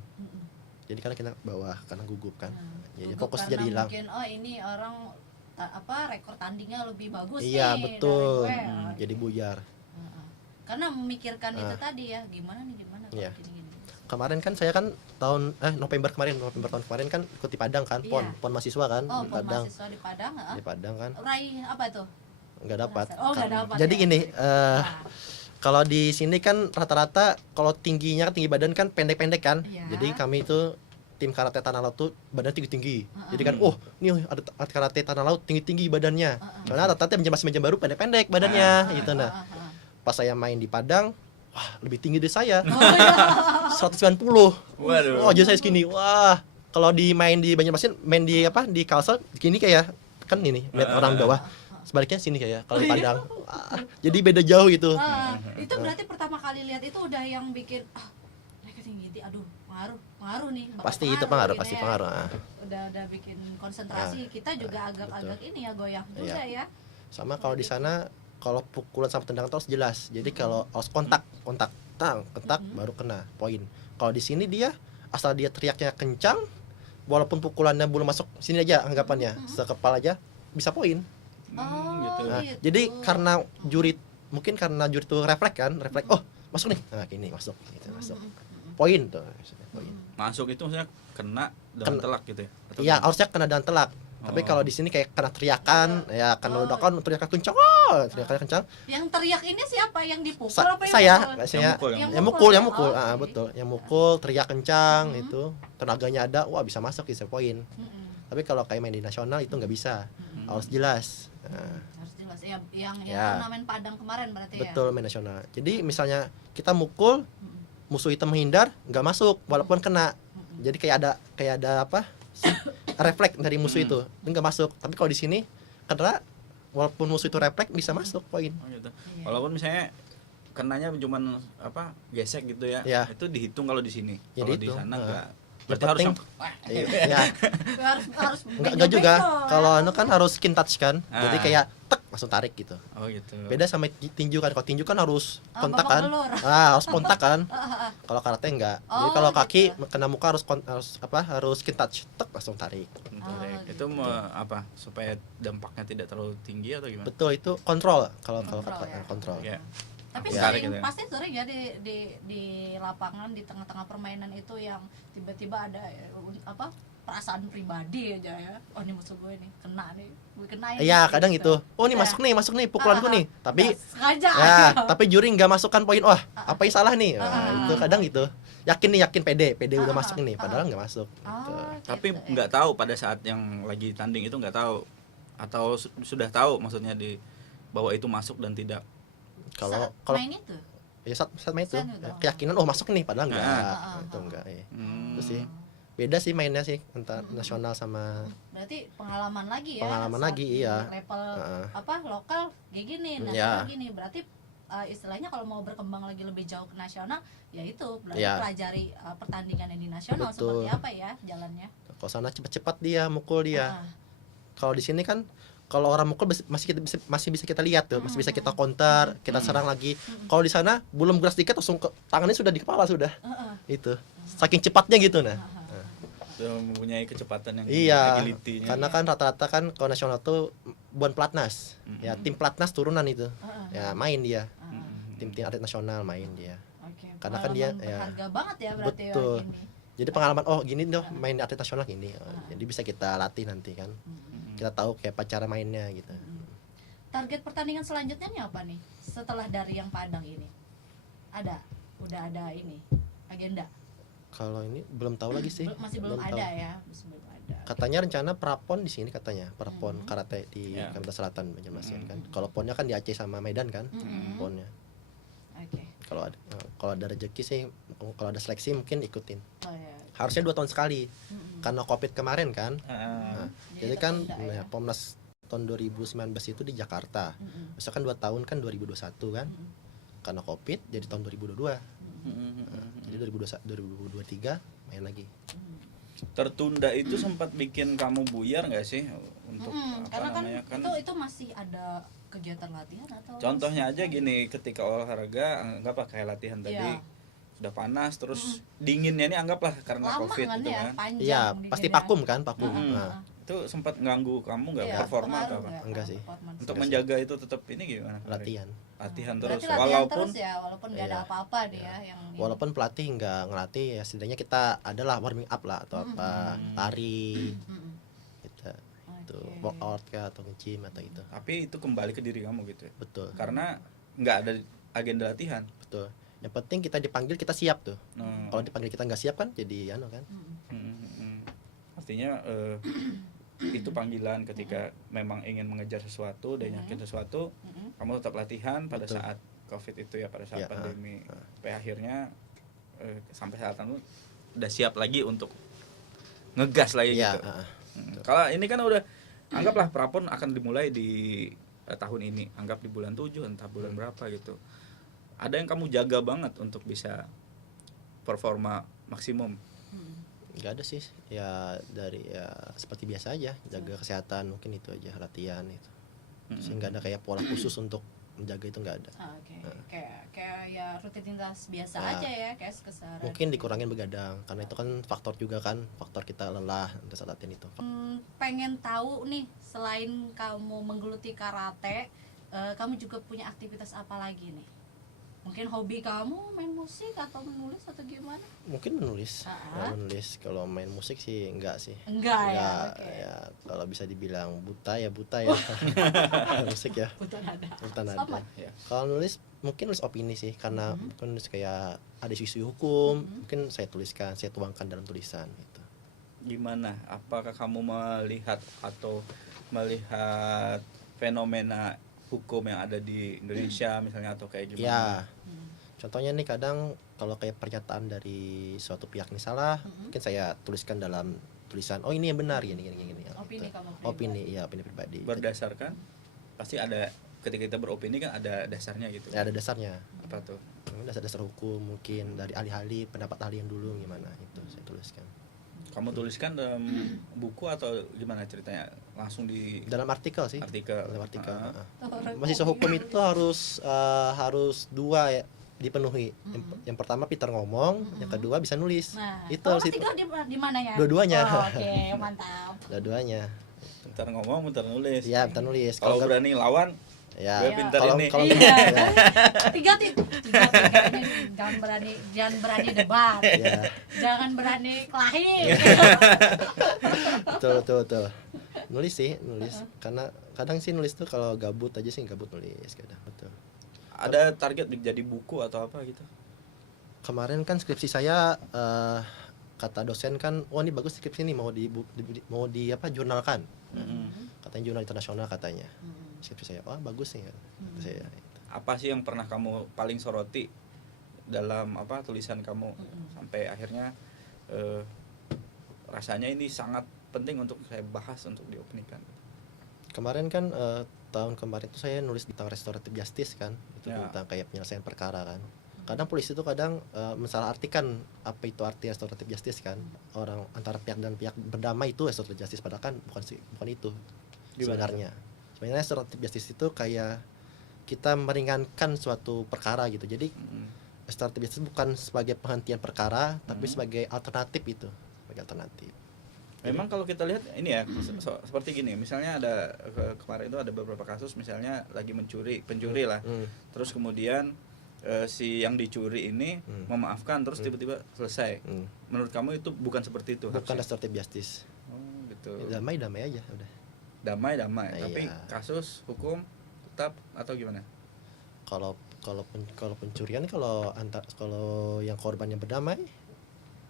Jadi karena kita bawah karena gugup kan. Jadi Gugup fokus karena jadi hilang. mungkin ini orang rekor tandingnya lebih bagus Iya nih betul. dari gue. Jadi buyar. Karena memikirkan itu tadi ya, gimana kalau Iya. gini-gini. Kemarin kan saya kan November tahun kemarin kan ikut di Padang kan, Iya. pon mahasiswa kan Oh, di Padang. mahasiswa di Padang, Di Padang kan raih apa tuh? nggak dapat. Oh, nggak dapat. Jadi ya? gini, Nah, kalau di sini kan rata-rata kalau tingginya tinggi badan kan pendek-pendek kan. Iya. Jadi kami itu tim karate tanah laut tuh badan tinggi-tinggi. Jadi kan nih ada karate tanah laut tinggi-tinggi badannya. Karena rata-rata masih meja baru pendek-pendek badannya gitu nah. Pas saya main di Padang, wah lebih tinggi dari saya. Oh, iya. 190. Waduh. Oh, jadi saya segini. Wah, kalau main di Banjarmasin, main di di Kalsel gini kayak kan ini lihat orang bawah. Sebaliknya sini kayak kalau di Padang. Wah, jadi beda jauh gitu. Itu berarti pertama kali lihat itu udah yang bikin mereka tinggi, aduh pengaruh nih. Bakal Pasti itu pengaruh, gitu pasti ya. pengaruh. Udah bikin konsentrasi kita juga agak-agak ini ya goyang juga ya. Sama kalau di sana kalau pukulan sama tendangan itu harus jelas. Jadi kalau harus kontak baru kena poin. Kalau di sini dia asal dia teriaknya kencang, walaupun pukulannya belum masuk sini aja anggapannya, sekepala aja bisa poin. Oh, gitu. Nah, gitu. jadi karena mungkin karena juri itu refleks, oh masuk nih, nah gini masuk, gitu, masuk. Poin tuh, poin. Masuk itu maksudnya kena dengan telak gitu ya? Atau Iya, gimana? harusnya kena dan telak. Tapi Oh. kalau di sini kayak kena teriakan, ya kena ledakan, teriakan kencang, teriakan kencang. Yang teriak ini siapa? Yang dipukul Sa- apa yang saya, mukul? saya mukul, yang mukul, Oh, oke. betul, yang mukul, teriak kencang itu, tenaganya ada, wah bisa masuk bisa poin. Tapi kalau kayak main di nasional itu nggak bisa, harus jelas. Nah, Harus jelas yang Ya. turnamen Padang kemarin berarti ya. betul main nasional. Jadi misalnya kita mukul, musuh itu menghindar, nggak masuk, walaupun kena. Jadi kayak ada apa? Refleks dari musuh itu nggak masuk. Tapi kalau di sini kena, walaupun musuh itu refleks bisa masuk poin. Oh, gitu. Iya. Walaupun misalnya kenanya cuman gesek gitu ya, Ya. itu dihitung kalau di sini. Ya, Kalau di dihitung. sana Nah. enggak. Yang Berarti harus penting- yang Ya, harus nggak juga. bengkel-bengkel, Kalau ya. anu kan harus skin touch kan. Jadi Ah. kayak tek langsung tarik gitu. Oh gitu. Beda sama tinju kan. Kalau tinju kan harus kontak babak kan. belur. Harus kontak kan. Kalau karate enggak. Jadi Oh, kalau kaki gitu. kena muka harus skin touch, tek langsung tarik. Tarik. gitu. Itu supaya dampaknya tidak terlalu tinggi atau gimana? Betul, itu kontrol kalau Kontrol, kata ya. kontrol. Ya. Tapi Ya. Tarik sering, gitu ya. pasti sering ya di lapangan, di tengah-tengah permainan itu yang tiba-tiba ada perasaan pribadi aja ya. Oh ini musuh gue nih, kena nih, gue kenain. Iya, kadang gitu. itu. Oh, ini Ya. masuk nih pukulanku nih. Tapi Nggak sengaja. ya, tapi juri nggak masukkan poin. Wah, apa yang salah nih? Nah, itu kadang gitu. Yakin pede udah masuk nih, padahal nggak masuk. Gitu. Oh, Tapi gitu ya. nggak tahu pada saat yang lagi tanding itu nggak tahu atau sudah tahu maksudnya bahwa itu masuk dan tidak. Kalau Saat main itu. ya saat main itu Saat itu. keyakinan masuk nih padahal enggak. Ah. Itu enggak ya. Hmm. Itu sih. Beda sih mainnya sih antara nasional sama Berarti pengalaman lagi ya. Pengalaman saat lagi, di iya. Level Heeh. lokal kayak gini, Iya. nasional gini. Berarti istilahnya kalau mau berkembang lagi lebih jauh ke nasional, ya itu berarti Iya. pelajari pertandingan yang di nasional Betul. seperti apa ya jalannya. kalau sana cepat-cepat dia mukul dia. Ah, Kalau di sini kan kalau orang mukul masih bisa kita lihat tuh, masih bisa kita counter, kita serang lagi. Kalau di sana belum gerak sedikit langsung tangannya sudah di kepala sudah. Itu. Saking cepatnya gitu nah. Itu mempunyai kecepatan yang Iya, agility-nya. karena kan rata-rata kan kalau nasional tuh buan pelatnas, ya tim pelatnas turunan itu, ya main dia, tim-tim atlet nasional main dia. Oke. Karena kan dia, Pengalaman ya. berharga banget ya berarti ya Betul. ini. Jadi pengalaman gini dong main atlet nasional gini, jadi bisa kita latih nanti kan, kita tahu kayak apa cara mainnya gitu. Target pertandingan selanjutnya nih apa nih? Setelah dari yang Padang ini, udah ada ini agenda? Kalau ini belum tahu lagi sih, Masih belum tahu. ada ya, masih belum ada. Katanya rencana prapon di sini katanya, prapon karate di Ya. Kalimantan Selatan Banjarmasin kan. Kalau ponnya kan di Aceh sama Medan kan, ponnya. Oke. Kalau ada rezeki sih, kalau ada seleksi mungkin ikutin. Oh ya. Harusnya 2 tahun sekali, karena COVID kemarin kan. Ah, Nah, Jadi jadi kan tertunda ya. Pomnas tahun 2019 itu di Jakarta. Misalkan 2 tahun kan 2021 kan. Karena Covid jadi tahun 2022. Jadi 2023 main lagi. tertunda itu sempat bikin kamu buyar nggak sih untuk Karena kan namanya itu masih ada kegiatan latihan atau contohnya aja gini, ketika olahraga anggaplah kayak latihan tadi Iya. sudah panas terus dinginnya ini anggaplah karena lama covid kan gitu ya, kan. panjang Iya, dinginnya. pasti vakum kan, vakum. Mm-mm. Nah, Itu sempat ganggu kamu nggak Iya, performa pengaruh atau apa? nggak Enggak sama sih. performance? Untuk Enggak sih. menjaga itu tetap ini gimana? latihan. Latihan terus Berarti latihan walaupun terus ya, walaupun nggak ada Iya. apa-apa dia yang Walaupun pelatih nggak ngelatih, ya setidaknya kita adalah warming up lah atau apa, lari, Mm-mm. kita itu Oke. workout kah atau nge-gym atau itu. tapi itu kembali ke diri kamu gitu ya. Betul, Karena nggak ada agenda latihan. betul. Yang penting kita dipanggil kita siap tuh. Nah, Kalau dipanggil kita nggak siap kan jadi anu kan. artinya itu panggilan ketika memang ingin mengejar sesuatu dan yakin sesuatu, kamu tetap latihan pada Betul. saat covid itu ya, pada saat Ya, pandemi, sampai akhirnya sampai saat kamu udah siap lagi untuk ngegas lagi Iya, gitu. Kalau ini kan udah anggaplah prapon akan dimulai di tahun ini, anggap di bulan 7 entah bulan berapa gitu. Ada yang kamu jaga banget untuk bisa performa maksimum. nggak ada sih. Ya dari ya seperti biasa aja, jaga kesehatan mungkin itu aja, latihan itu. Sih nggak ada kayak pola khusus untuk menjaga itu nggak ada. Oke, kayak ya rutinitas biasa Nah, aja ya, kayak keseharian. Mungkin dikurangin begadang karena itu kan faktor juga kan, faktor kita lelah untuk saat latihan itu. Pengen tahu nih, selain kamu menggeluti karate, kamu juga punya aktivitas apa lagi nih? Mungkin hobi kamu main musik atau menulis atau gimana? Mungkin menulis. Ah. Menulis. Kalau main musik sih enggak sih. Enggak ya, Enggak, oke. ya kalau bisa dibilang buta ya buta ya. Musik ya, Buta nada. buta Sama. nada. Ya. Kalau nulis mungkin nulis opini sih, karena mungkin nulis kayak ada isu-isu hukum, mungkin saya tuliskan, saya tuangkan dalam tulisan gitu. Gimana? Apakah kamu melihat atau melihat fenomena hukum yang ada di Indonesia misalnya atau kayak gimana? Ya. Contohnya nih kadang kalau kayak pernyataan dari suatu pihak ini salah, mungkin saya tuliskan dalam tulisan, oh ini yang benar gini. Opini gitu. kamu pribadi. Opini, ya opini pribadi. Berdasarkan pasti ada, ketika kita beropini kan ada dasarnya gitu. Ya, ada dasarnya. Apa tuh? Dasar-dasar hukum mungkin dari ahli-ahli, pendapat ahli yang dulu gimana itu saya tuliskan. Kamu tuliskan dalam buku atau gimana ceritanya? Langsung di Dalam artikel sih. artikel. Dalam artikel. Ah. Mahasiswa hukum itu harus dua ya dipenuhi. Yang pertama pintar ngomong, yang kedua bisa nulis. Nah, Itu kalau harus itu. ketiga di mana ya? Dua-duanya. Oh, oke, mantap. Dua-duanya. Bentar ngomong, bentar nulis. Iya, pintar nulis. Kalau nggak- berani lawan, ya gue pintar kalau ini. kalau Iya. ya, tiga ini jangan berani debat. ya, Jangan berani kelahi. betul. Nulis sih, nulis. Karena kadang sih nulis tuh kalau gabut aja sih gabut nulis kadang. Betul. ada target jadi buku atau apa gitu? Kemarin kan skripsi saya kata dosen kan, wah ini bagus skripsi ini mau di apa jurnalkan. Katanya jurnal internasional katanya. Skripsi saya, wah bagus nih kan. Kata saya. Apa sih yang pernah kamu paling soroti dalam apa tulisan kamu sampai akhirnya rasanya ini sangat penting untuk saya bahas untuk diopinikan? Kemarin kan tahun kemarin tuh saya nulis tentang restoratif justice kan, itu Ya. tentang kayak penyelesaian perkara kan. Kadang polisi itu kadang mensalahartikan apa itu arti restoratif justice kan. Orang antara pihak dan pihak berdamai itu restoratif justice, padahal kan bukan itu sebenarnya. Sebenarnya restoratif justice itu kayak kita meringankan suatu perkara gitu. Jadi restoratif justice bukan sebagai penghentian perkara, tapi sebagai alternatif itu, sebagai alternatif. Memang kalau kita lihat ini ya seperti gini, misalnya ada kemarin itu ada beberapa kasus misalnya lagi pencuri lah, terus kemudian si yang dicuri ini memaafkan terus tiba-tiba selesai. Menurut kamu itu bukan seperti itu? Bukan harusnya? restoratif justice. Oh gitu. Damai aja udah. Damai, Nah, tapi iya. kasus hukum tetap atau gimana? Kalau pencurian kalau yang korbannya berdamai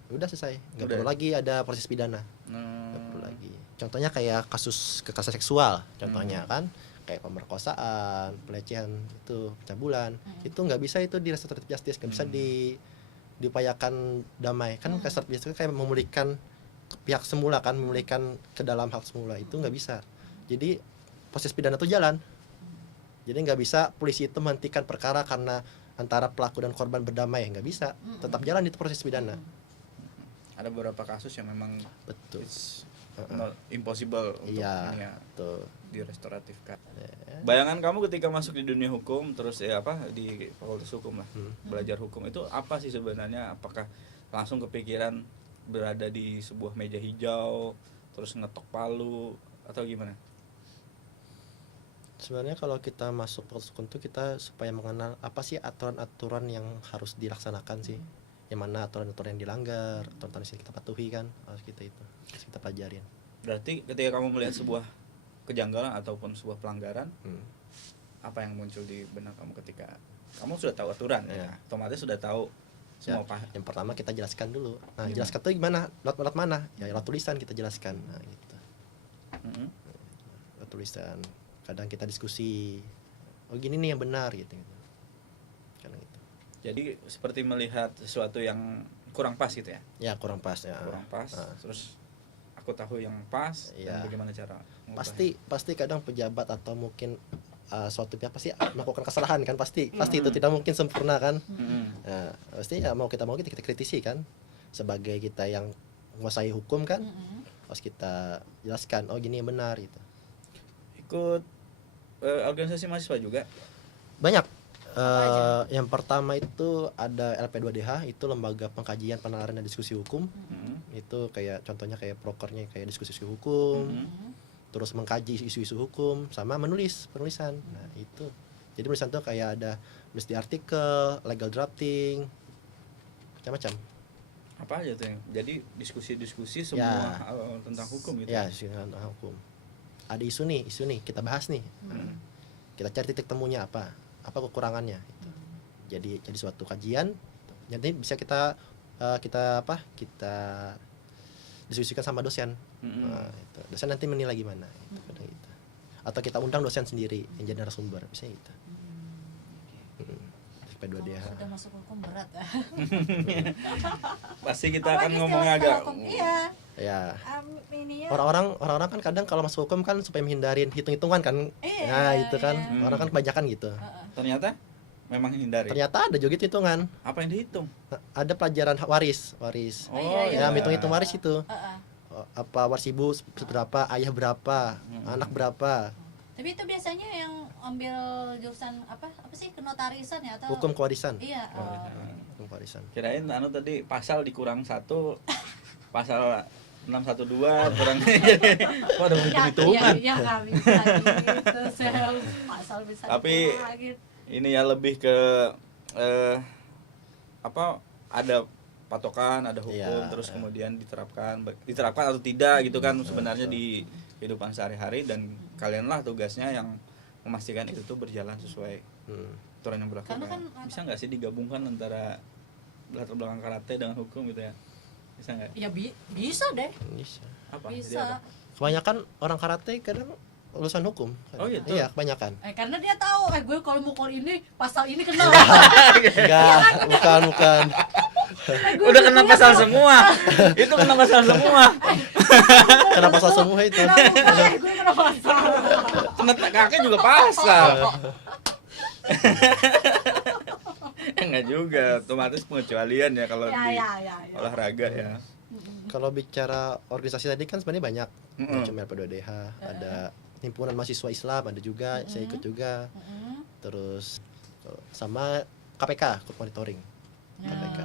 udah selesai, nggak Udah. perlu lagi ada proses pidana, nggak perlu lagi. Contohnya kayak kasus kekerasan seksual, contohnya kan kayak pemerkosaan, pelecehan, itu pencabulan, itu nggak bisa itu di restoratif justice, nggak bisa diupayakan damai kan. Restoratif justice kayak memulihkan pihak semula kan, memulihkan ke dalam hak semula, itu nggak bisa. Jadi proses pidana itu jalan. Jadi nggak bisa polisi itu menghentikan perkara karena antara pelaku dan korban berdamai, nggak bisa. Tetap jalan itu proses pidana. Ada beberapa kasus yang memang Betul. impossible untuk Iya, ini ya, tuh. direstoratifkan. Bayangan kamu ketika masuk di dunia hukum terus di fakultas hukum lah, belajar hukum itu apa sih sebenarnya? Apakah langsung kepikiran berada di sebuah meja hijau terus ngetok palu atau gimana? Sebenarnya kalau kita masuk fakultas hukum tuh kita supaya mengenal apa sih aturan-aturan yang harus dilaksanakan sih, yang mana aturan-aturan yang dilanggar, aturan-aturan yang kita patuhi kan, harus kita itu harus kita pelajarin. Berarti ketika kamu melihat sebuah kejanggalan ataupun sebuah pelanggaran, apa yang muncul di benak kamu ketika kamu sudah tahu aturan ya, otomatis sudah tahu semua Yang pertama kita jelaskan dulu. Nah, jelaskan tuh gimana? Lewat mana? Ya lewat tulisan kita jelaskan. Nah, gitu. Lewat tulisan. Kadang kita diskusi. Oh, gini nih yang benar gitu. Kadang gitu. Jadi seperti melihat sesuatu yang kurang pas gitu ya. Ya, kurang pas ya. Kurang pas. Terus aku tahu yang pas dan bagaimana cara mengubahnya. Pasti kadang pejabat atau mungkin suatu pihak pasti melakukan kesalahan kan, pasti itu tidak mungkin sempurna kan. Nah, pasti ya mau kita kritisi kan, sebagai kita yang menguasai hukum kan, harus kita jelaskan oh gini yang benar gitu. Ikut organisasi mahasiswa juga banyak. Yang pertama itu ada LP2DH, itu lembaga pengkajian penalaran dan diskusi hukum. Itu kayak contohnya kayak prokernya kayak diskusi hukum, terus mengkaji isu-isu hukum sama penulisan. Nah, itu. Jadi penulisan tuh kayak ada nulis di artikel, legal drafting, macam-macam. Apa aja tuh? Jadi diskusi-diskusi semua hal tentang hukum gitu. Ya, diskusi tentang hukum. Ada isu nih, kita bahas nih. Kita cari titik temunya apa kekurangannya. Gitu. Jadi suatu kajian, nanti bisa kita diskusikan sama dosen. Nah, itu. Dosen nanti menilai gimana gitu. Atau kita undang dosen sendiri yang jadi narasumber, bisa gitu. LP2DH. Kalau sudah masuk hukum berat ya. Pasti kita akan ngomongnya agak Ya. Orang-orang kan kadang kalau masuk hukum kan supaya menghindarin hitung-hitungan kan. Nah, itu kan. Orang kan kebanyakan gitu. Ternyata memang hindari. Ternyata ada juga hitungan. Apa yang dihitung? Ada pelajaran waris. Ya, hitung-hitung waris itu. Apa waris ibu berapa, ayah berapa, anak berapa. Tapi itu biasanya yang ambil jurusan apa sih, kenotarisan ya atau Hukum kewarisan. Iya. Hukum kewarisan. Kirain tadi pasal dikurang 1, pasal 612 kurang. Kok ada hitung-hitungan? Ya nggak bisa gitu. Pasal bisa. Tapi ini ya lebih ke ada patokan, ada hukum, terus kemudian diterapkan atau tidak gitu kan sebenarnya di kehidupan sehari-hari, dan kalianlah tugasnya yang memastikan itu tuh berjalan sesuai aturan yang berlaku. Kan bisa nggak sih digabungkan antara latar belakang karate dengan hukum gitu ya? Bisa nggak? Ya bisa deh. Bisa. Apa? Bisa. Kebanyakan orang karate kadang lulusan hukum. Oh gitu? Iya, kebanyakan. Karena dia tahu gue kalau mukul ini pasal ini kena. Enggak, bukan. Udah kena pasal semua. Itu kena pasal semua. Kena pasal semua itu. Gue kena pasal. Kena kakek juga pasal. Enggak juga, otomatis pengecualian ya kalau di olahraga ya. Kalau bicara organisasi tadi kan sebenarnya banyak. Cuma LP2DH, ada himpunan mahasiswa Islam ada juga, saya ikut juga. Terus sama KPK, Court Monitoring. KPK.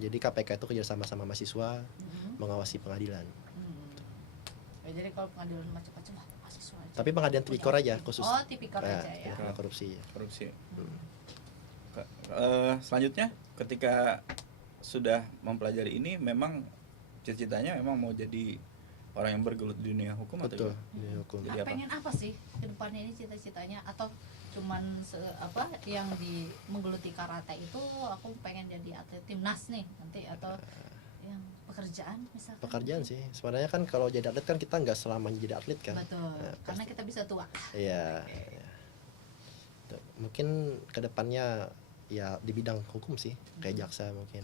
Jadi KPK itu kerja sama mahasiswa mengawasi pengadilan. Jadi kalau pengadilan macam-macam lah mahasiswa aja. Tapi pengadilan tipikor aja khusus. Oh, tipikor aja ya. Korupsi. Selanjutnya ketika sudah mempelajari ini, memang cita-citanya memang mau jadi orang yang bergelut di dunia hukum. Betul, atau dunia hukum. Jadi apa? Pengen apa sih ke depannya ini cita-citanya, atau cuman yang menggeluti karate itu aku pengen jadi atlet timnas nih nanti, atau yang pekerjaan misalkan? Pekerjaan sih. Sebenarnya kan kalau jadi atlet kan kita nggak selamanya jadi atlet kan. Betul. Karena kita bisa tua. Iya. Mungkin kedepannya ya di bidang hukum sih, kayak jaksa mungkin.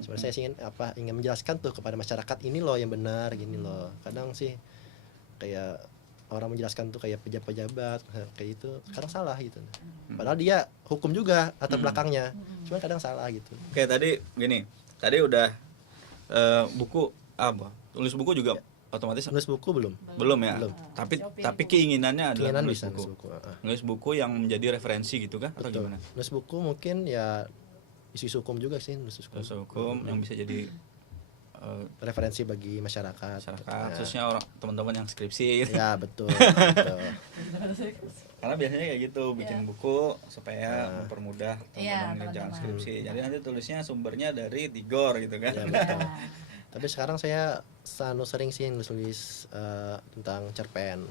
Sebenarnya saya ingin menjelaskan tuh kepada masyarakat, ini loh yang benar, gini loh. Kadang sih kayak orang menjelaskan tuh kayak pejabat kayak itu kadang salah gitu. Padahal dia hukum juga latar belakangnya, cuma kadang salah gitu. Kayak tadi gini, tadi udah buku tulis buku juga otomatis Nulis buku belum. belum ya. Belum. Tapi keinginannya adalah Keinginan nulis bisa buku. nulis buku. Nulis buku yang menjadi referensi gitu kan, atau Betul. gimana? Nulis buku mungkin ya isu hukum juga sih, nulis hukum. Nulis hukum yang bisa jadi Referensi bagi masyarakat. masyarakat, Ya. khususnya orang teman-teman yang skripsi. Ya betul. betul. Karena biasanya kayak gitu, bikin buku supaya mempermudah Iya, teman-teman yang jangan teman-teman. skripsi. Jadi nanti tulisnya sumbernya dari Tigor gitu kan. Ya, betul. Tapi sekarang saya sering sih nulis tentang cerpen.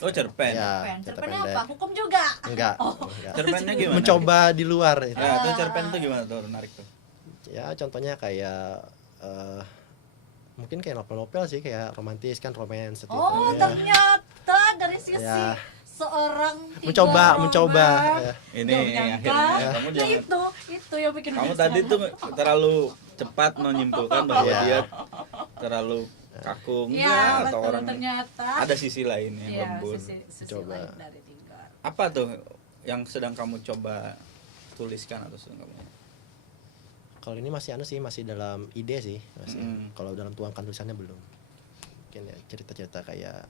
Oh, cerpen. Ya, Cerpennya pendek. apa? Hukum juga. Enggak. enggak. Cerpennya gimana? Mencoba di luar itu. Ya, itu cerpen tuh gimana tuh, menarik tuh. Ya, contohnya kayak mungkin kayak novel-novel sih, kayak romantis kan, romance gitu. Oh, Ya. ternyata dari sisi Ya. seorang mencoba Tigor ya. Ini Nggak menyangka. akhirnya kamu Nah, jangan, itu yang bikin kamu penasaran. tadi tuh terlalu cepat menyimpulkan bahwa Iya. dia terlalu kaku, Iya, enggak, atau betul, orang ternyata ada sisi lain yang Iya, lembut. sisi Coba. lain dari Tigor. Apa tuh yang sedang kamu coba tuliskan atau sedang kamu? Kalau ini masih masih dalam ide sih, masih. Mm. Kalau dalam tuangkan tulisannya belum. Mungkin ya cerita-cerita kayak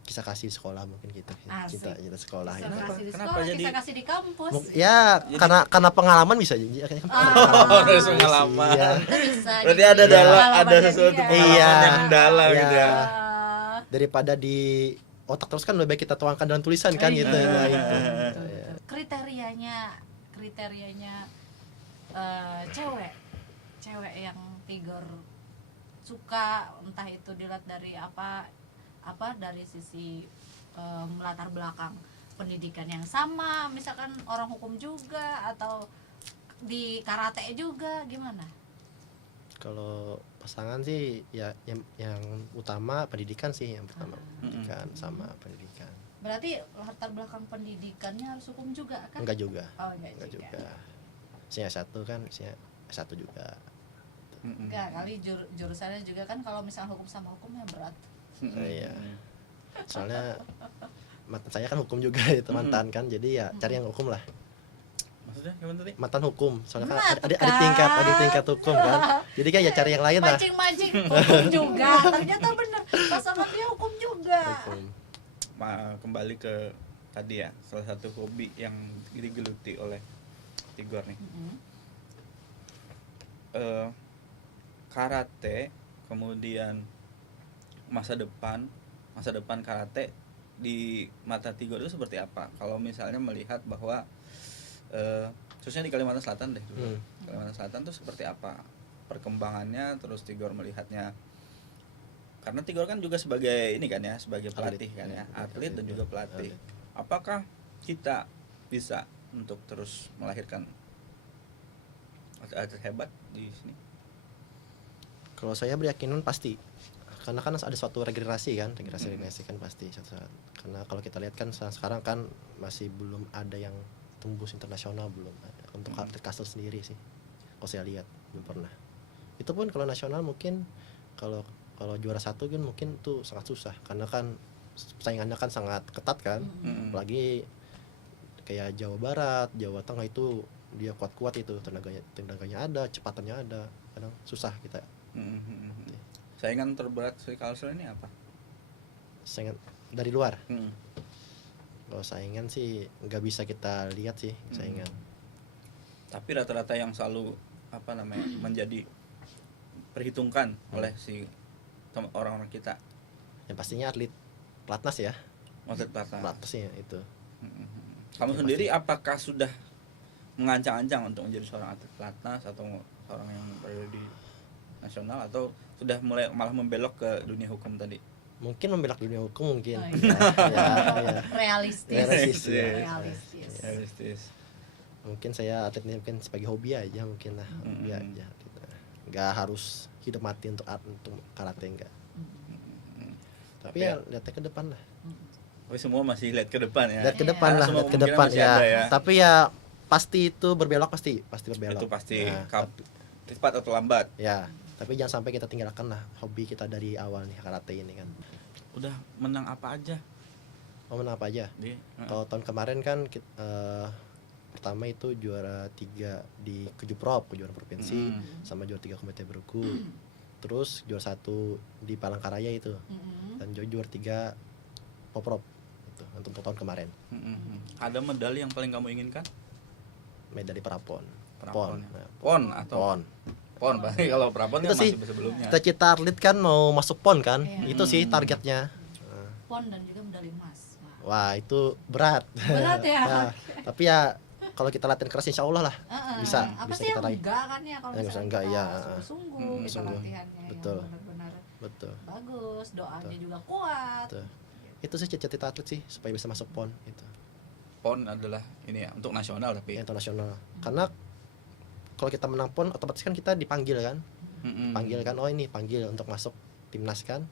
kisah kasih di sekolah mungkin gitu. Asik. Cinta sekolah Kisah gitu. kasih di Kenapa sekolah, jadi- kisah kasih di kampus. Ya, karena pengalaman bisa jadi. Oh, dari pengalaman. Iya. Itu bisa. Berarti jadi ada pengalaman ada dari sesuatu dia. pengalaman Iya. yang mendalam gitu ya. Ah, Daripada di otak terus kan lebih baik kita tuangkan dalam tulisan kan gitu. iya, Nah, itu. betul, Ya. betul. Kriterianya cewek yang Tigor suka, entah itu dilihat dari apa dari sisi latar belakang pendidikan yang sama, misalkan orang hukum juga atau di karate juga, gimana? Kalau pasangan sih ya yang utama pendidikan sih, yang pertama pendidikan sama pendidikan. Berarti latar belakang pendidikannya harus hukum juga kan? Enggak juga. Oh, enggak Enggak juga. juga. Saya satu kan, saya satu juga. Enggak, kali jurusannya juga kan, kalau misalnya hukum sama hukumnya berat. Iya. Soalnya mantan saya kan hukum juga itu, mantan kan, jadi ya cari yang hukum lah. Maksudnya gimana tadi? Mantan hukum, soalnya kan Berat, ada tingkat hukum kan. Jadi kan ya cari yang lain lah. Mancing-mancing hukum juga. Ternyata bener, pasangan dia hukum juga. Hukum. Kembali ke tadi ya, salah satu hobi yang digeluti oleh Tigor nih. Karate, kemudian masa depan karate di mata Tigor itu seperti apa? Kalau misalnya melihat bahwa khususnya di Kalimantan Selatan deh dulu. Kalimantan Selatan tuh seperti apa perkembangannya, terus Tigor melihatnya, karena Tigor kan juga sebagai ini kan ya, sebagai pelatih kan ya, atlet dan juga pelatih. Apakah kita bisa untuk terus melahirkan atlet hebat di sini? Kalau saya beryakinan pasti, karena kan ada suatu regenerasi kan kan pasti suatu saat. Karena kalau kita lihat kan sekarang kan masih belum ada yang tembus internasional, belum ada untuk atlet kastel sendiri sih. Kalau saya lihat belum pernah. Itu pun kalau nasional mungkin kalau juara satu kan mungkin itu sangat susah, karena kan saingannya kan sangat ketat kan. Apalagi kayak Jawa Barat, Jawa Tengah itu dia kuat-kuat itu, tenaganya ada, cepatannya ada, kadang susah kita. Saingan terberat Sri Kalsel ini apa? Saingan dari luar. Kalau saingan sih nggak bisa kita lihat sih saingan. Tapi rata-rata yang selalu menjadi perhitungkan oleh si orang-orang kita, Yang pastinya atlet pelatnas ya. atlet pelatnas. Pelatnasnya itu. Kamu Ya, sendiri apakah sudah mengancang-ancang untuk menjadi seorang atlet pelatnas atau seorang yang berada di nasional, atau sudah mulai malah membelok ke dunia hukum tadi? Mungkin membelak dunia hukum mungkin. Oh, Ya, ya. Realistis. Realistis, ya. Realistis. Realistis. Mungkin saya atletnya mungkin sebagai hobi aja mungkin lah, hobi aja gitu. Nggak harus hidup mati untuk karate, enggak. Tapi ya lihatnya ke depan lah. Semua masih lihat ke depan ya. Lihat ke depan Karena lah, semua lihat ke kemungkinan depan masih ya. ada ya. Tapi ya pasti itu berbelok, pasti berbelok. Itu pasti Nah, cepat atau lambat. ya, tapi jangan sampai kita tinggalkan lah hobi kita dari awal nih, karate ini kan. Udah menang apa aja Momen apa aja? di Kalau tahun kemarin kan pertama itu juara 3 di kejuprop, kejuaraan provinsi, sama juara 3 komite bergu. terus juara 1 di Palangkaraya itu, dan juara 3 Poprov itu untuk tahun kemarin. Ada medali yang paling kamu inginkan? Medali prapon. Prapon. Nah, Pon atau pon. pon berarti kalau prapon Itu kan sih masih sebelumnya. cita-cita atlet kan mau masuk pon kan, Iya. itu sih targetnya. PON dan juga medali emas. Wah itu berat. Berat ya. Nah, tapi ya kalau kita latihan keras insya Allah lah bisa Apa bisa sih kita yang raih. enggak kan ya kalau Yang misalnya enggak, kita iya. sungguh-sungguh kita Sungguh. latihannya Betul. yang benar-benar Betul. bagus, doanya juga kuat. Betul. Itu sih cita-cita atlet sih supaya bisa masuk pon itu. Pon adalah ini ya untuk nasional tapi. Internasional. Karena kalau kita menang pon otomatis kan kita dipanggil kan. Panggil kan, oh ini panggil untuk masuk timnas kan.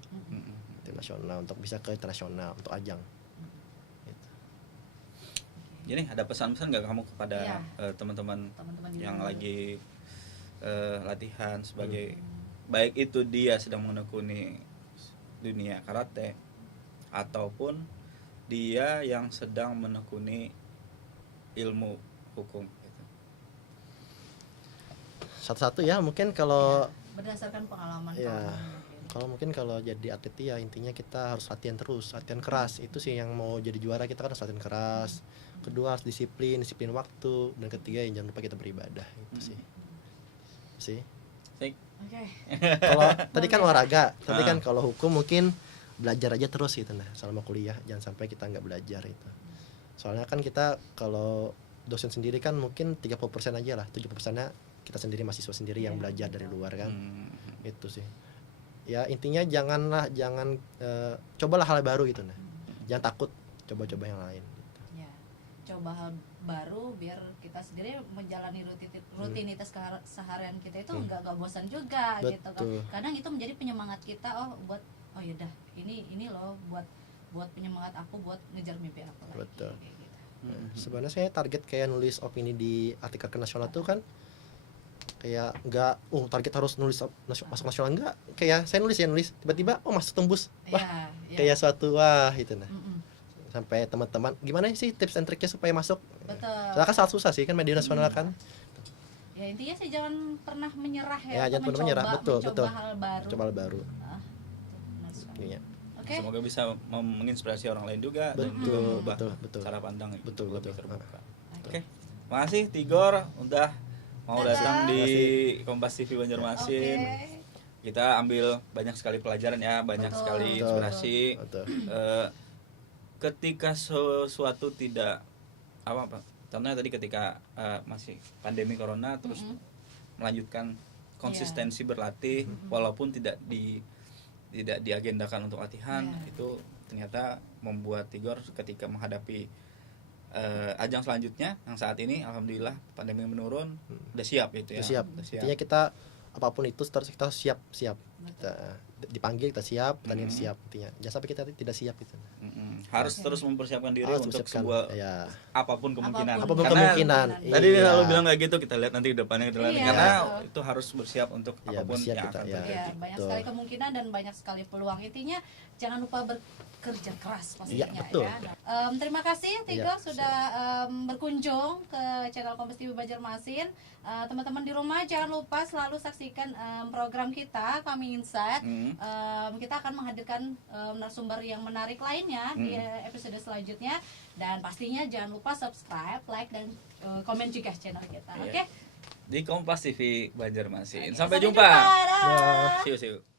Tim nasional untuk bisa ke internasional untuk ajang. Gitu. Jadi ada pesan-pesan nggak kamu kepada Iya. teman-teman Teman-teman yang juga. lagi latihan sebagai baik itu dia sedang menekuni dunia karate ataupun dia yang sedang menekuni ilmu hukum gitu. Satu-satu ya mungkin kalau berdasarkan pengalaman Iya. kamu mungkin. kalau mungkin kalau jadi atlet ya intinya kita harus latihan terus, latihan keras. Itu sih yang mau jadi juara kita kan harus latihan keras. Kedua harus disiplin waktu, dan ketiga yang jangan lupa kita beribadah itu sih. Sih. Oke. Kalau tadi kan olahraga, tadi Ah. kan kalau hukum mungkin belajar aja terus gitu nah selama kuliah, jangan sampai kita nggak belajar itu. Soalnya kan kita kalau dosen sendiri kan mungkin 30% aja lah, 70%-nya kita sendiri mahasiswa sendiri yang Iya, belajar dari betul. luar kan. Itu sih. Ya intinya jangan cobalah hal baru gitu nah. Jangan takut coba-coba yang lain. Ya, coba hal baru biar kita sendiri menjalani rutinitas seharian kita itu nggak bosan juga gitu kan. Betul. Kadang itu menjadi penyemangat kita buat oh yaudah ini loh buat penyemangat aku buat ngejar mimpi aku lagi. Betul. Kayak gitu. Sebenarnya saya target kayak nulis opini di artikel ke nasional tuh kan kayak nggak target harus nulis masuk nasional, enggak, kayak saya nulis tiba-tiba masuk tembus, wah Iya, kayak suatu wah itu nah. Mm-mm. Sampai teman-teman gimana sih tips and triknya supaya masuk. Betul. Soalnya kan sangat susah sih kan media nasional kan. Ya intinya sih jangan pernah menyerah Ya, ya, jangan untuk pernah menyerah. Betul, mencoba betul. hal baru. Coba hal baru. Ah, itu benar sekali. Iya. Oke. Semoga bisa menginspirasi orang lain juga dan Betul, mengubah betul. cara pandang yang Betul, lebih betul. terbuka. Oke. Makasih Tigor udah mau Dadah. datang di Kompas TV Banjarmasin. Oke. Kita ambil banyak sekali pelajaran ya, banyak Betul. sekali Betul. inspirasi. Betul. Ketika sesuatu tidak apa contohnya tadi ketika masih pandemi corona terus melanjutkan konsistensi berlatih walaupun tidak diagendakan untuk latihan, Iya. itu ternyata membuat Tigor ketika menghadapi ajang selanjutnya yang saat ini alhamdulillah pandemi menurun udah siap itu ya. Udah siap. Udah siap. Intinya kita apapun itu terus kita siap. Kita dipanggil kita siap, pertandingan siap intinya. Jangan sampai kita tidak siap gitu. Harus terus mempersiapkan diri Harus untuk mempersiapkan, sebuah ya. apapun kemungkinan. Apapun Karena kemungkinan. tadi Iya. lalu bilang kayak gitu, kita lihat nanti ke depannya kita lihat. Iya. Karena itu harus bersiap untuk Iya, apapun bersiap yang kita, akan ya. terjadi. Ya, banyak Betul. sekali kemungkinan dan banyak sekali peluang. Intinya jangan lupa bekerja keras pastinya Iya, betul. ya. Terima kasih Tigo Iya, sudah berkunjung ke channel Kompas TV Banjarmasin. Teman-teman di rumah jangan lupa selalu saksikan program kita Kami Insight. Kita akan menghadirkan narasumber yang menarik lainnya di episode selanjutnya, dan pastinya jangan lupa subscribe, like dan komen juga channel kita. Iya. Oke? Di Kompas TV Banjarmasin. Oke, Sampai jumpa. Dah. See you.